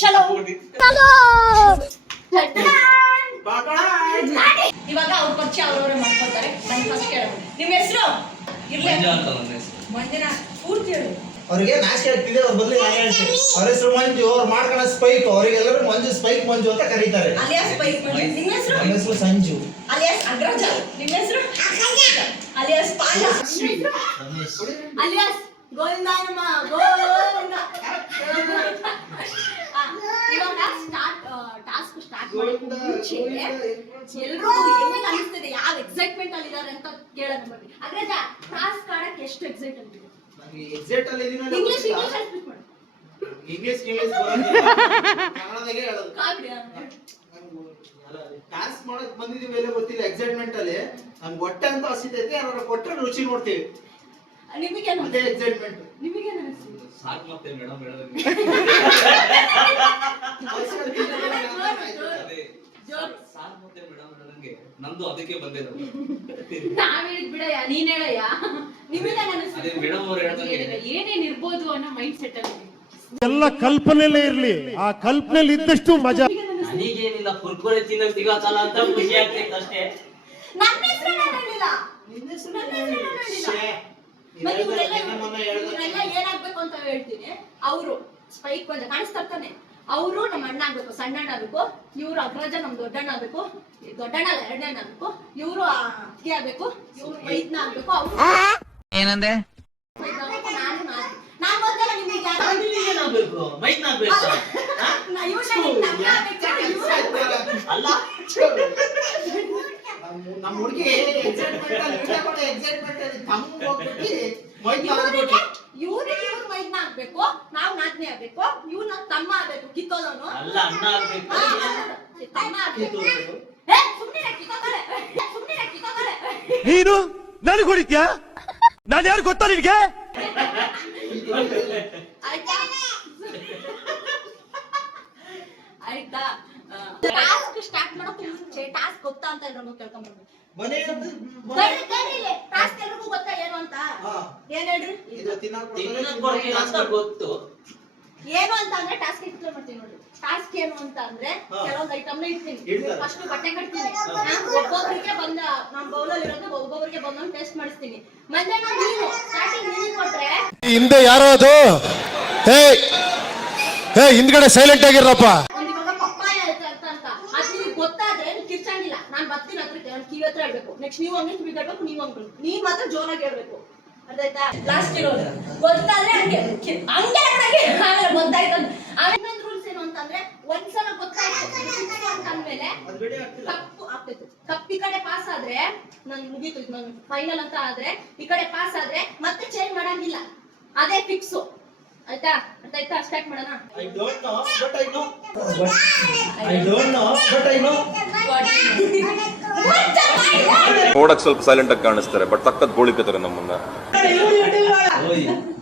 ಚಲೋ ಇವಾಗ ಅವ್ರ ಪರಿಚಯ ಅವ್ರವರೇ ಮಾಡ್ಕೊತಾರೆ. ನಾನು ಫಸ್ಟ್ ಕೇಳೋದು ನಿಮ್ಮ ಹೆಸರು ಮಂಜುನಾಥ್. ಪೂರ್ತಿ ಹೇಳು. ಅವ್ರಿಗೆ ನಾಚಿಕೆ ಆಗ್ತಿದೆ, ಅವ್ರ ಬದಲು ನಾನು ಹೇಳ್ತೀನಿ. ಅವ್ರ ಹೆಸರು ಮಂಜು, ಅವ್ರು ಮಾಡ್ಕೊಳ್ಳೋ ಸ್ಪೈಕ್, ಅವರಿಗೆಲ್ಲರೂ ಮಂಜು ಸ್ಪೈಕ್ ಮಂಜು ಅಂತ ಕರೀತಾರೆ. ಅಲಿಯಾಸ್ ಸ್ಪೈಕ್ ಮಂಜು. ನಿಮ್ಮ ಹೆಸರು? ನನ್ನ ಹೆಸರು ಸಂಜು. ಅಲಿಯಾಸ್ ಅಗ್ರಜ. ನಿಮ್ಮ ಹೆಸರು? ಅಲಿಯಾಸ್ ಪಾಷ. ಅಲಿಯಾಸ್ ಗೋವಿಂದನಮ್ಮ ಗೋವಿಂದ. ಇವಾಗ ಟಾಸ್ಕ್ ಸ್ಟಾರ್ಟ್ ಮಾಡೋದು ಮುಂಚೆ ಎಲ್ರಿಗೂ ಏನೇನು ಅನಿಸ್ತಿದೆ, ಯಾವ ಎಕ್ಸೈಟ್ಮೆಂಟ್ ಅಲ್ಲಿ ಇದ್ದಾರೆ ಅಂತ ಕೇಳೋಣ ಬನ್ನಿ. ಅಗ್ರಜ, ಟಾಸ್ಕ್ ಆಡಕ್ಕೆ ಎಷ್ಟು ಎಕ್ಸೈಟ್ ಆಗಿದ್ದೀರಾ? ಎಕ್ಸೈಟ್ ಅಲ್ಲಿ ಇದೀನಿ. ಇಂಗ್ಲಿಷ್ ಸ್ಪೀಕ್ ಮಾಡಿ. ಇಂಗ್ಲಿಷ್ ಕನ್ನಡದಾಗೆ ಹೇಳೋದು. ಟಾಸ್ಕ್ ಮಾಡಕ್ ಬಂದಿದೀವಿ ಎಲ್ಲ ಗೊತ್ತಿಲ್ಲ. ಎಕ್ಸೈಟ್ಮೆಂಟ್ ಅಲ್ಲಿ ನಮ್ಗೆ ಹೊಟ್ಟೆ ಅಂತ ಹಸಿತೈತೆ, ಯಾರು ಕೊಟ್ಟರೆ ರುಚಿ ನೋಡ್ತೀವಿ. ನಿಮಗೇನು ಅದೇ ಎಕ್ಸೈಟ್ಮೆಂಟ್. ನಿಮಗೇನು ಅನಿಸ್ತಿದೆ? ಸಾಕು ಮತ್ತೆ ಮೇಡಮ್ ಹೇಳೋದು. ಸಾಕು ಮತ್ತೆ ಮೇಡಮ್ ಹೇಳೋದಂಗೆ ನಮ್ದು ಅದಕ್ಕೆ ಬಂದಿರೋದು. ನಾವ್ ಹೇಳಿದ್ ಬಿಡಯ್ಯ, ನೀನ್ ಹೇಳಯ್ಯ. ನಿಮಗೇನು ಅನಿಸ್ತಿದೆ? ಅದೇ ಮೇಡಮ್ ಅವ್ರು ಹೇಳ್ದಂಗೆ ಏನೇನ್ ಇರ್ಬೋದು ಅನ್ನೋ ಮೈಂಡ್ ಸೆಟ್ ಅಲ್ಲಿ ಎಲ್ಲ ಕಲ್ಪನೆಲೇ ಇರ್ಲಿ, ಆ ಕಲ್ಪನೆಲಿ ಇದ್ದಷ್ಟು ಮಜಾ. ನನಗೇನಿಲ್ಲ, ಕುರ್ಕುರೆ ತಿನ್ನಕ್ ಸಿಗತ್ತಲ್ಲ ಅಂತ ಖುಷಿ ಆಗ್ತೈತೆ ಅಷ್ಟೇ. ನನ್ನ ಹೆಸರು ನಾನು ಹೇಳಿಲ್ಲ. ಏನಾಗ್ಬೇಕು ಅಂತ ಹೇಳ್ತೀನಿ. ಅವರು ಸ್ಪೈಕ್ ಬಂದ ಕಾಣಿಸ್ತಾ ಇರ್ತಾನೆ. ಅವರು ನಮ್ಮ ಅಣ್ಣ ಆಗ್ಬೇಕು, ಸಣ್ಣ ಅಣ್ಣ ಆಗ್ಬೇಕು. ಇವ್ರು ಅಗ್ರಜ ನಮ್ ದೊಡ್ಡಣ್ಣ ಆಗ್ಬೇಕು, ದೊಡ್ಡಣ್ಣ ಅಲ್ಲ ಎರಡನೇ ಅಣ್ಣ ಆಗ್ಬೇಕು. ಇವ್ರು ಅತ್ತಿಗೆ ಆಗ್ಬೇಕು, ಇವ್ರು ಮೈದ್ನ ಆಗ್ಬೇಕು. ಅವ್ರು ಏನಂದೆ? ನಾನ್ ಮೊದಲ ನಿಮಗೆ ಅಲ್ಲ ನಮ್ಮ ಹುಡುಗಿ ಇವ್ರಿಗೆ ಇವ್ರು ಮೈದ್ನ ಆಗ್ಬೇಕು, ನಾವ್ ನಾದ್ನೇ ಆಗ್ಬೇಕು. ಇವ್ರು ನನ್ ತಮ್ಮ ಆಗ್ಬೇಕು, ಕಿತ್ತೋದವನು. ಅಲ್ಲ ಅಣ್ಣ ಆಗ್ಬೇಕು, ತಮ್ಮ ಆಗ್ಬೇಕು. ನೀನು ನನಗೆ ಹೊಡಿತ್ಯಾ? ನಾನು ಯಾರು ಗೊತ್ತಾ ನಿನ್ಗೆ? ಆಯ್ತಾ ಆಯ್ತಾ? ಟಾಸ್ಕ್ ಸ್ಟಾರ್ಟ್ ಮಾಡೋಕೆ ಮುಂಚೆ ಟಾಸ್ಕ್ ಗೊತ್ತಾ ಅಂತ ಎಲ್ರಿಗೂ ಕೇಳ್ಕೊಂಡ್ಬರ್ಬೇಕು. ಟಾಸ್ಕ್ ಎಲ್ರಿಗೂ ಗೊತ್ತಾ ಏನು ಅಂತ? ಏನ್ ಹೇಳ್ರಿ? ಗೊತ್ತು ಏನು ಅಂತ ಅಂದ್ರೆ ಟಾಸ್ಕ್ ಎಕ್ಸ್ಪ್ಲೇನ್ ಮಾಡ್ತೀನಿ ನೋಡಿ. ಟಾಸ್ಕ್ ಏನು ಅಂತ ಅಂದ್ರೆ ಕೆಲವೊಂದು ಐಟಮ್ ನ ಇಡ್ತೀನಿ, ಫಸ್ಟ್ ಬಟ್ಟೆ ಕಟ್ತೀನಿ. ಒಬ್ಬೊಬ್ಬರಿಗೆ ಬಂದ ನಮ್ ಬೌಲಲ್ಲಿ ಇರೋದು ಒಬ್ಬೊಬ್ಬರಿಗೆ ಬಂದೊಂದು ಟೆಸ್ಟ್ ಮಾಡಿಸ್ತೀನಿ. ಮೊನ್ನೆ ನೀನು ಸ್ಟಾರ್ಟಿಂಗ್ ನೀನು ಕೊಟ್ರೆ ಹಿಂದೆ ಯಾರೋ ಅದು ಹಿಂದ್ಗಡೆ ಸೈಲೆಂಟ್ ಆಗಿರಪ್ಪ. ಒಂದ್ ಇವಾಗ ಪಪ್ಪಾಯ ಅಂತ ಅಂತ ಅದ್ ನಿಮ್ಗೆ ಗೊತ್ತಾದ್ರೆ ನೀನ್ ಕಿರ್ಚಂಗಿಲ್ಲ. ನಾನ್ ಬರ್ತೀನಿ ಹತ್ರಕ್ಕೆ, ನಾನು ಕಿವಿ ಹತ್ರ ಹೇಳ್ಬೇಕು. ನೆಕ್ಸ್ಟ್ ನೀವು ಹಂಗೆ ಕಿವಿ ಹೇಳ್ಬೇಕು, ನೀವು ಹಂಗೆ ನೀನ್ ಮಾತ್ರ ಜೋರಾಗಿ ಹೇಳ್ಬೇಕು. ಅರ್ಧಾಯ್ತಾ? ಲಾಸ್ಟ್ ಇರೋದು ಗೊತ್ತಾದ್ರೆ ಹಂಗೆ ಹಂಗೆ ಆಮೇಲೆ ಗೊತ್ತಾಯ್ತು. ಆಮೇಲೆ ರೂಲ್ಸ್ ಏನು ಅಂತಂದ್ರೆ ಒಂದ್ಸಲ ಗೊತ್ತಾಯ್ತು ಅಂತಂದ್ಮೇಲೆ ಕಪ್ಪು ಆಗ್ತೈತೆ. ಕಪ್ಪು ಈ ಕಡೆ ಪಾಸ್ ಆದ್ರೆ ನನ್ ಮುಗೀತು, ನನ್ ಫೈನಲ್ ಅಂತ ಆದ್ರೆ ಈ ಕಡೆ ಪಾಸ್ ಆದ್ರೆ ಮತ್ತೆ ಚೇಂಜ್ ಮಾಡಂಗಿಲ್ಲ, ಅದೇ ಫಿಕ್ಸು. ಆಯ್ತಾ? ಅರ್ಥ ಸ್ಟಾರ್ಟ್ ಮಾಡೋಣ. I don't know, but I know. I don't know, but I know. ನೋಡಕ್ ಸ್ವಲ್ಪ ಸೈಲೆಂಟ್ ಆಗಿ ಕಾಣಿಸ್ತಾರೆ, ಬಟ್ ಸಖತ್ ಗೋಳಿಕತ್ತಾರೆ ನಮ್ಮನ್ನ.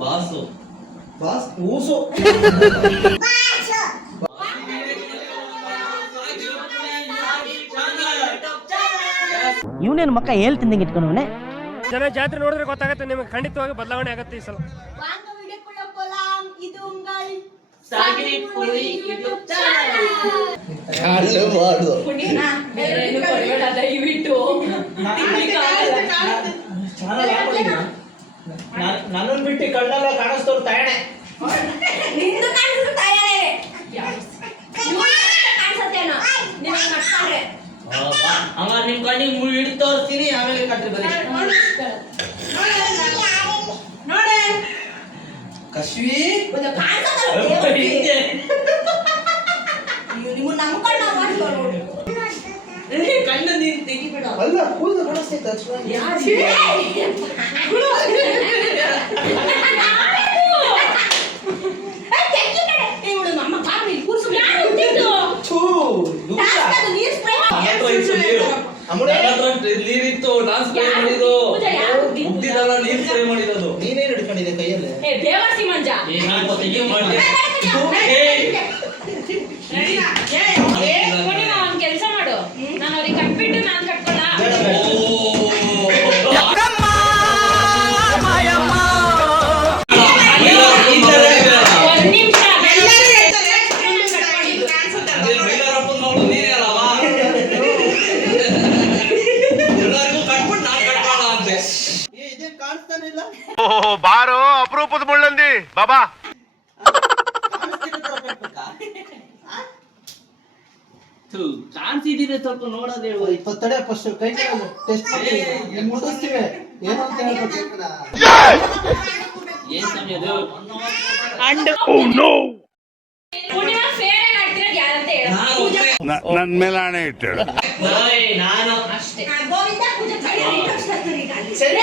ಬಾಸು ಬಾಸ್ ಕೂಸು. ಇವನೇನು ಮಕ್ಕ ಹೇಳ್ತಿದ್ದಂಗೆ ಇಟ್ಕೊಂಡವನೆ. ಜನ ಜಾತ್ರೆ ನೋಡಿದ್ರೆ ಗೊತ್ತಾಗತ್ತೆ ನಿಮಗೆ, ಖಂಡಿತವಾಗಿ ಬದಲಾವಣೆ ಆಗುತ್ತೆ ಈ ಸಲ. ಇದು ಉಂಗಲ್ ಸಾಗಿರಿ ಪುರಿ ಯೂಟ್ಯೂಬ್ ಚಾನೆಲ್. ಚಾಲು ಮಾಡು. ಪುಣ್ಯನಾ ಬೇರೇನು ಕೊಡಬೇಡ ದಯವಿಟ್ಟು. ನನ್ನನ್ನು ಬಿಟ್ಟು ಕಣ್ಣೆಲ್ಲ ಕಾಣಿಸ್ತವ್ರು ತಾಯಣೆ. ನಿಂದು ಕಾಣಿಸ್ತು ತಾಯೇ ಕಾಣಿಸತ್ತೇನೋ ನಿಮಗೆ ಕಟ್ತಾರೆ. ಅಮ್ಮ ನಿಮ್ ಕಣ್ಣಿಗೆ ಮುಳ್ಳು ಹಿಡಿದು ತೋರಿಸ್ತೀನಿ, ಆಮೇಲೆ ಕಟ್ರಿ ಬರೀ. ನೋಡೆ ಕಶ್ವಿ ನೀವು ನಮ್ಮ ಕಣ್ಣ ಮಾಡ್ತೀವ ನೋಡಿ. ಕಣ್ಣು ನೀರು ತೆಗಿಬೇಡ. ಅಲ್ಲ ಕೂದಲು ಕಾಣಿಸ್ತೈತೆ ಇವಳು ನಮ್ಮ ಕಾಪಿ ಕೂರ್ಸು ನೀರಿತ್ತು, ನಾನ್ ಸ್ಪ್ರೇ ಮಾಡಿದ್ದು. ಮುಗ್ದಿದಲ್ಲ, ನೀರ್ ಸ್ಪ್ರೇ ಮಾಡಿರೋದು. ನೀನೇನು ಹಿಡ್ಕೊಂಡಿದೆ ಕೈಯಲ್ಲಿ? ದೇವಸಿ ಮಂಜ ಕೆಲಸ ಮಾಡು. ನಾನು ಅವ್ರಿಗೆ ಕಟ್ಬಿಟ್ಟು ನಾನು ಕಟ್ಕೊಳ್ಳ. ಒಂದ್ ನಿಮಿಷ ಏನ್ ಕಾಣಿಸ್ತಾನೆ ಇಲ್ಲ. ಬಾರೋ ಅಪರೂಪದ ಮುಳ್ಳಂದಿ ಬಾಬಾ. ಕಾಣಿಸ್ತಿರೋ ತರ ಕಟ್ಬೇಕಾ? ಚಾನ್ಸ್ ಇದ್ದಿದೆ ಸ್ವಲ್ಪ ನೋಡೋದು ಹೇಳು. ಇಪ್ಪತ್ತಡೆ ಫಸ್ಟ್ ಕೈ ಟೆಸ್ಟ್ ಮಾಡ್ತೀವಿ, ಮುಟ್ಟಿಸ್ತೀವಿ ಏನು ಅಂತ ಹೇಳ್ಬೇಕು. ಏನ್ ಸಮಯ ಅದು? ಪೂರ್ಣಿಮಾ ಫೇರ್ ಆಗಿ ಆಡ್ತಿರೋದು ಯಾರಂತ ಹೇಳು. ನನ್ ಮೇಲೆ ಆಣೆ ಇಟ್ಟು ನಾನು ಅಷ್ಟೇ. ಗೋವಿಂದ ಪೂಜೆ ಕೈ ಇಂಟ್ರೆಸ್ಟ್ ಆಗ್ತದೆ ಈಗ ಅಲ್ಲಿ. ಸರಿ,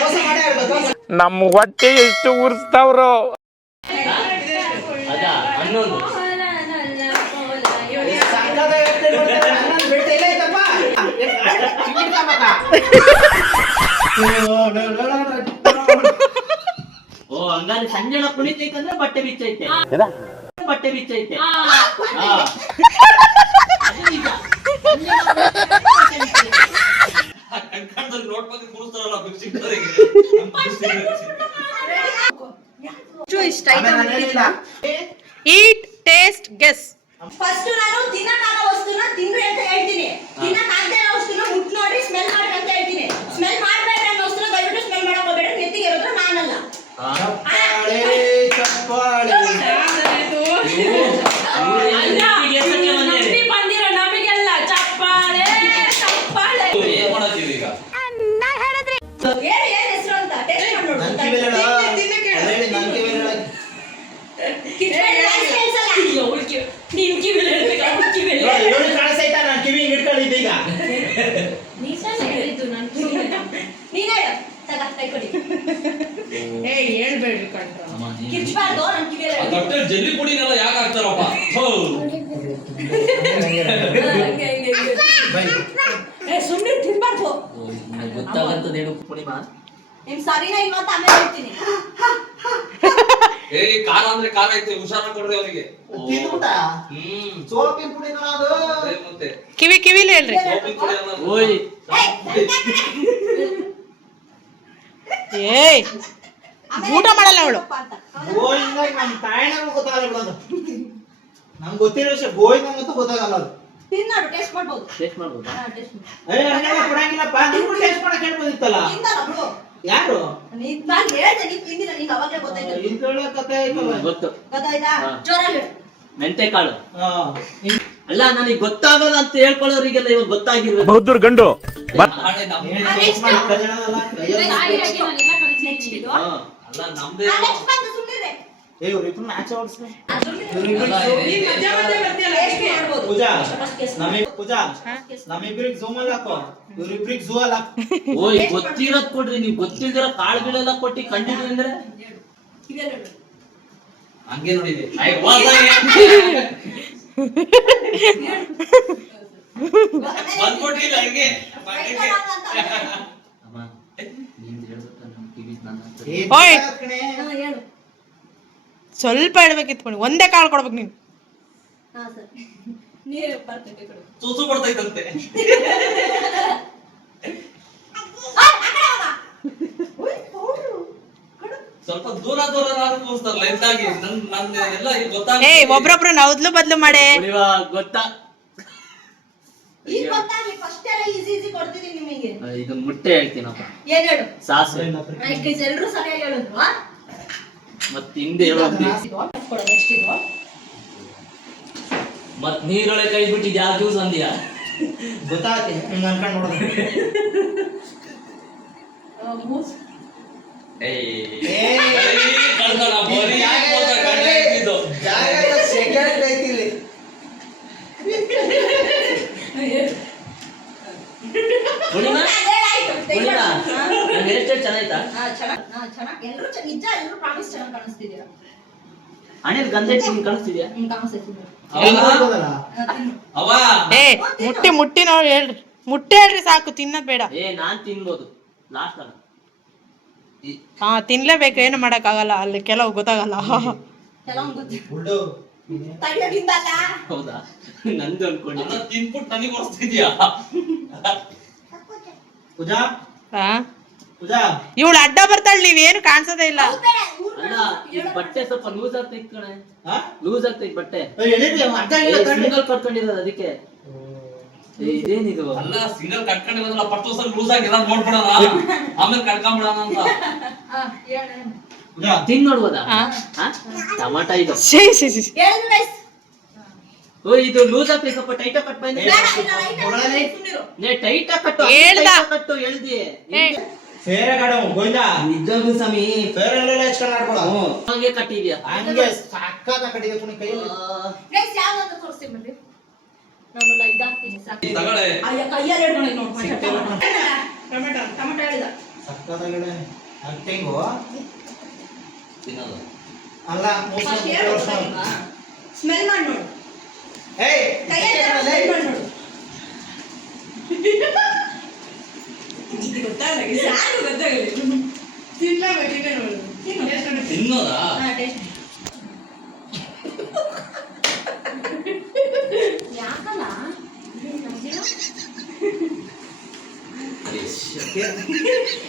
ಮೋಸ ಮಾಡೇ ಆಡ್ಬೇಕು. ನಮ್ಮ ಹೊಟ್ಟೆ ಎಷ್ಟು ಉರ್ಸ್ತಾವ್ರೋ. ಅದ ಹನ್ನೊಂದು ಸಕ್ಕತ್ತಾಗಿ ಹೇಳ್ತೀನಿ ನೋಡ್ತಾರೆ, ನನ್ನನ್ನ ಬಿಟ್ಟು ಇಲ್ಲ ಐತಪ್ಪ. ಕಿವಿಡ್ತಾ ಮಗ. ಓ ಹಂಗಾದ್ರೆ ಸಂಜೆಳ ಕುಣಿತೈತಂದ್ರೆ ಬಟ್ಟೆ ಬಿಚ್ಚೈತೆ, ಬಟ್ಟೆ ಬಿಚ್ಚೈತೆ. ಈಟ್ ಟೇಸ್ಟ್ ಗೆಸ್. ಫಸ್ಟ್ ನಾನು ತಿನ್ನಕ್ಕಾಗೋ ವಸ್ತುನ ತಿನ್ರಿ ಅಂತ ಹೇಳ್ತೀನಿ. ತಿನ್ನಕ್ಕಾಗದೇ ಇರೋ ವಸ್ತುನ ಮುಟ್ ನೋಡಿ ಸ್ಮೆಲ್ ಮಾಡಿ ಅಂತ ಹೇಳ್ತೀನಿ. ಸ್ಮೆಲ್ ಮಾಡ್ಬೇಡ ಅನ್ನೋ ವಸ್ತುನ ದಯವಿಟ್ಟು ಸ್ಮೆಲ್ ಮಾಡಕ್ ಹೋಗ್ಬೇಡ. ನೆತ್ತಿಗೆ ಇರೋದು ನಾನಲ್ಲ. ಚಪ್ಪಾಳೆ ಬಂದಿರೋ ನಮಗೆಲ್ಲ ಚಪ್ಪಾಳೆ ಚಪ್ಪಾಳೆ. ಹೇಳಿ ಏನ್ ಹೆಸರು ಅಂತ ಟೇಸ್ಟ್ ಮಾಡಿ ನೋಡು. ನನ್ ಕಿವಿಲಿ ಹೇಳ. ಹೇಳಿ ನನ್ ಕಿವಿಲಿ ಹೇಳ. ನಿನ್ ಕಿವಿಲಿ ಹೇಳ್ಬೇಕು, ಅವ್ಳ ಕಿವಿಲಿ ನೋಡಿ, ನೋಡಿ ಕಾಣಿಸೈತಾ ನನ್ ಕಿವಿ ಹಿಂಗ್ ಇಟ್ಕೊಂಡಿದ್ದೆ ಈಗ. ನೀನ್ ಹೇಳು. ತಗ ಕೈ ಕೊಡಿ. ಹೇಳ್ಬೇಡ್ರಿ ಕಂಡ್ರ. ಕಿರ್ಚ್ಬಾರ್ದು ನನ್ ಕಿವಿಲಿ ಹೇಳು. ಜಲ್ಲಿ ಪುಡಿನೆಲ್ಲ ಯಾಕೆ ಹಾಕ್ತಾರಪ್ಪ? ಸುಮ್ಮನೆ ತಿನ್ಬಾರ್ದು. ಗೊತ್ತಾಗಂತದ ಹೇಳು ಪೂರ್ಣಿಮಾ. ನಿಮ್ ಸರಿನಾ ಇವತ್ತು ಆಮೇಲೆ ಹೇಳ್ತೀನಿ. ಖಾರ ಅಂದ್ರೆ ಖಾರ ಐತೆ, ಹುಷಾರ ಕೊಡ್ರಿ ಅವನಿಗೆ. ತಿಂದ್ಬಿಟ್ಟ? ಸೋಪಿನ ಪುಡಿನ ಅದು. ಮತ್ತೆ ಕಿವಿಲಿ ಹೇಳ್ರಿ. ಸೋಪಿನ ಪುಡಿ ಅನ್ನೋದು. ಓಯ್ ಏಯ್ ಊಟ ಮಾಡಲ್ಲ ಅವಳು. ಗೋವಿಂದ ನಮ್ ತಾಯಿನಾಗೂ ಗೊತ್ತಾಗಲ್ಲ ಬಿಡೋದು. ನಮ್ಗೆ ಗೊತ್ತಿರೋ ವಿಷಯ ಗೋವಿಂದಂಗಂತೂ ಗೊತ್ತಾಗಲ್ಲ ಅದು. ತಿನ್ನೋಡು ಟೇಸ್ಟ್ ಮಾಡ್ಬೋದು. ಟೇಸ್ಟ್ ಮಾಡ್ಬೋದಾ? ಟೇಸ್ಟ್ ಮಾಡಿ. ಹಂಗೆಲ್ಲ ಕೊಡಂಗಿಲ್ಲಪ್ಪ. ನೀವು ಟೇಸ್ಟ್ ಮಾಡಕ್ ಹೇಳ್ಬೋದಿತ್ತಲ್ಲ. ತಿಂದಲ್ಲ ಬಿಡು. ಯಾರು ನಾನು ಹೇಳ್ದೆ ನೀನ್ ತಿಂದಿಲ್ಲ. ನಿಂಗೆ ಅವಾಗಲೇ ಗೊತ್ತಾಯ್ತು. ಇಂಥೊಳ್ಳೆ ಕಥೆ ಐತಲ್ಲ. ಗೊತ್ತು. ಗೊತ್ತಾಯ್ತಾ? ಹಾ. ಜೋರಾಗಿ ಹೇಳು. ಮೆಂತೆ ಕಾಳು. ಹಾ. ಅಲ್ಲ ನನಗೆ ಗೊತ್ತಾಗಲ್ಲ ಅಂತ ಹೇಳ್ಕೊಳ್ಳೋರಿಗೆಲ್ಲ ಇವಾಗ ಗೊತ್ತಾಗಿರ್ಬೇಕು. ಬಹುದೂರ್ ಗಂಡು ನಾಳೆ ನಮ್ದೇ ಏನ್ ಟೇಸ್ಟ್ ಮಾಡಿ ಕಲ್ಯಾಣದಲ್ಲ? ಕೈಯಲ್ಲಿ ನೆಕ್ಸ್ಟ್ ಇದು. ಹಾ. ಅಲ್ಲ ನಮ್ದೇ ನೆಕ್ಸ್ಟ್ ಬಂದು ಸುಮ್ಮನಿರೆ. ಏ ಇವ್ರಿಬ್ರನ್ನ ಆಚೆ ಓಡಿಸ್ರಿ. ಟೇಸ್ಟ್ ಮಾಡ್ಬೋದು. ಪೂಜಾ ಫಸ್ಟ್ ಟೇಸ್ಟ್ ಪೂಜಾ ನಮ್ಮಿಬ್ರಿಗೆ ಝೂಮ್ ಅಲ್ಲಿ ಹಾಕೋ, ಇವ್ರಿಬ್ರಿಗೆ ಝೂ ಅಲ್ಲಿ ಹಾಕೋ. ಓಯ್ ಗೊತ್ತಿರೋದ್ ಕೊಡ್ರಿ, ನೀವು ಗೊತ್ತಿಲ್ದಿರ ಕಾಳುಗಳೆಲ್ಲ ಕೊಟ್ಟಿ ಕಂಡಿದ್ರಿ ಅಂದ್ರೆ ಕಿವಿಯಲ್ಲಿ ಹೇಳು. ಹಂಗೆ ನೋಡಿದೆ. ಬಂದ್ಬಿಟ್ಟಿಲ್ಲ ಹಂಗೆ. ಅಮ್ಮ ನೀನ್ ಹೇಳ್ಬೇಕ ನಮ್ ಕಿವಿ ನನ್ನ ಹತ್ರ. ಏ, ಓಯ್. ಕಣೆ. ಹಾ, ಹೇಳು. ಸ್ವಲ್ಪ ಹೇಳ್ಬೇಕಿತ್ತು ಕಣೆ. ಒಂದೇ ಕಾಳು ಕೊಡ್ಬೇಕು ನೀನು. ಹಾ ಸರ್. ನೀವೇ ಬರ್ತೈತೆ ಕೊಡು. ಸೂಸು ಬರ್ತೈತಂತೆ. ಸ್ವಲ್ಪ ದೂರ ಕೂರಿಸ್ತಾರಲ್ಲ ಎಂತಾಗಿ ನನ್ ಎಲ್ಲ ಗೊತ್ತಾಗ. ಏಯ್ ಒಬ್ರೊಬ್ರು ನೌದ್ಲು ಬದ್ಲು ಮಾಡೆ. ಉಳಿವಾ ಗೊತ್ತಾ? ಈಗ ಗೊತ್ತಾಗ್ಲಿ. ಫಸ್ಟ್ ಎಲ್ಲ ಈಸಿ ಕೊಡ್ತಿದೀನಿ ನಿಮಗೆ. ಇದು ಮುಟ್ಟೆ ಹೇಳ್ತೀನಪ್ಪ. ಏನ್ ಹೇಳು. ಸಾಸು ಎಲ್ರು ಸರಿಯಾಗಿ ಹೇಳಿದ್ರು. ಮತ್ ಹಿಂದೆ ಹೇಳೋದು ಕೊಡು ನೆಕ್ಸ್ಟ್ ಇದು. ಮತ್ ನೀರೊಳಗೆ ಕೈ ಬಿಟ್ಟಿದ್ ಯಾವ ಜ್ಯೂಸ್ ಅಂದಿಯಾ? ಗೊತ್ತಾಗತ್ತೆ ಹಿಂಗ ಅನ್ಕೊಂಡ್ ನೋಡೋದು. ಸೆಕೆಂಡ್ ಐತಿ ಇಲ್ಲಿ. ಪೂರ್ಣಿಮಾ ಹೇಳಾಯ್ತು. ಪೂರ್ಣಿಮಾ ನನ್ನ ಹೇರ್ ಸ್ಟೈಲ್ ಚೆನ್ನಾಯ್ತಾ? ಚೆನ್ನಾಗಿ ಎಲ್ರು ನಿಜ ಎಲ್ರು ಪ್ರಾಮಿಸ್ ಚೆನ್ನಾಗಿ ಕಾಣಿಸ್ತಿದ್ದೀರಾ. ಹಣೆಲ್ ಗಂಧ ಇಟ್ಟು ಕಾಣಿಸ್ತಿದ್ಯಾ? ಕಾಣಿಸ್ತೈತಿ. ಹೇಳ್ಬೋದಲ್ಲ? ಅವ ಏ ಮುಟ್ಟಿ ನೋಡಿ ಹೇಳ್ರಿ. ಮುಟ್ಟೆ ಹೇಳ್ರಿ ಸಾಕು, ತಿನ್ನೋದ್ ಬೇಡ. ಏ ನಾನ್ ತಿನ್ಬೋದು ಲಾಸ್ಟ್ ಅಲ್ಲ. ಹಾ ತಿನ್ಲೇಬೇಕು, ಏನು ಮಾಡಕ್ಕಾಗಲ್ಲ. ಅಲ್ಲಿ ಕೆಲವು ಗೊತ್ತಾಗಲ್ಲ. ಕೆಲವೊಂದು ಗೊತ್ತಿಲ್ಲ. ಉಲ್ಡು. ತಡೆಯೋದಿಂದಲ್ಲ. ಹೌದಾ? ನಂದು ಅನ್ಕೊಂಡೆ. ಅನ್ನ ತಿನ್ಬಿಟ್ಟು ನನಗೆ ಹೊರಸ್ತಿದ್ಯಾ? ಪೂಜಾ ಹಾ ಪೂಜಾ ಇವಳು ಅಡ್ಡ ಬರ್ತಾಳೆ, ನೀವೇನು ಕಾಣಿಸೋದೇ ಇಲ್ಲ. ಅಲ್ಲ ಈ ಬಟ್ಟೆ ಸ್ವಲ್ಪ ಲೂಸ್ ಆಗ್ತೈತ್ ಕಣೆ. ಹಾ? ಲೂಸ್ ಆಗ್ತೈತ್ ಬಟ್ಟೆ. ಎಳೀರಿ, ಅರ್ಧ ಇಲ್ಲ ಕಣ್ಣು. ಸಿಂಗಲ್ ಕಟ್ಕೊಂಡಿರೋದು ಅದಕ್ಕೆ. ಇದೇನಿದು ಅಲ್ಲ ಸಿಂಗಲ್ ಕಟ್ಕೊಂಡಿರೋದಲ್ಲ ಫಸ್ಟ್ ಸಲ ಲೂಸ್ ಆಗಿಲ್ಲ ನೋಡ್ಬಿಡೋಣ ಆಮೇಲೆ ಕಟ್ಕೊಂಡ್ಬಿಡೋಣ ಅಂತ ತಿಂಗ್ ನೋಡ್ಬೋದಾ ಹಾ. ಟಮಾಟ ಇದು ಛೀ, ಛೀ, ಛೀ. ಹೇಳಿದ್ರು guys. ಓ ಇದು ಲೂಸ್ ಆಗ್ತದೆ ಸ್ವಲ್ಪ ಟೈಟ್ ಕಟ್ ಬಂದ್ರೆ ಬೇಡ, ಇಲ್ಲ, right ಆಗಿ ಸುಮ್ನಿರು. ಟೈಟ್ ಕಟ್ಟು ಹೇಳ್ದ. ಕಟ್ಟು ಹೇಳ್ದಿ ಏ, ಫೇರ ಗಾಡ ಗೋವಿಂದ ನಿಜವಾಗ್ಲೂ ಸ್ವಾಮಿ ಫೇರ್ ಎಲ್ಲ ಹಚ್ಕೊಂಡು ಆಡ್ಬೇಡ ಹಂಗೆ ಕಟ್ಟಿದ್ಯಾ ಹಂಗೆ ಸಾಕಾದ ಕಟ್ಟಿದೆ ಕುಣಿ ಕೈಯಲ್ಲಿ Guys, ಯಾವ್ದಂತ ತೋರಿಸ್ತೀನಿ ಬನ್ನಿ. ನಾನು ಇದಾಗ್ತೀನಿ ಸಾಕು. ತಗೊಳ್ಳೆ ಅಯ್ಯ, ಕೈಯಲ್ಲಿ ಹಿಡ್ಕೊಂಡು ನೋಡು. ಟೊಮೆಟೊ ಹೇಳಿದ. ಸಕ್ಕದಾಗಿದೆ ಅಕ್ಕಿಂಗು ತಿನ್ನೋದು ಅಲ್ಲ ಸ್ಮೆಲ್ ಮಾಡಿ ನೋಡು. ಏಯ್ ಕೈಯಲ್ಲಿ ಸ್ಮೆಲ್ ಮಾಡಿ ನೋಡು. ಇದು ಗೊತ್ತಾಗಲ್ಲ, ಇದು ಯಾರಿಗೂ ಗೊತ್ತಾಗಲ್ಲ. ತಿನ್ನಲೇಬೇಕಿದೆ ನೋಡು. ತಿನ್ನು. ತಿನ್ನೋದಾ ಹಾ, taste. ಯಾಕಲ್ಲ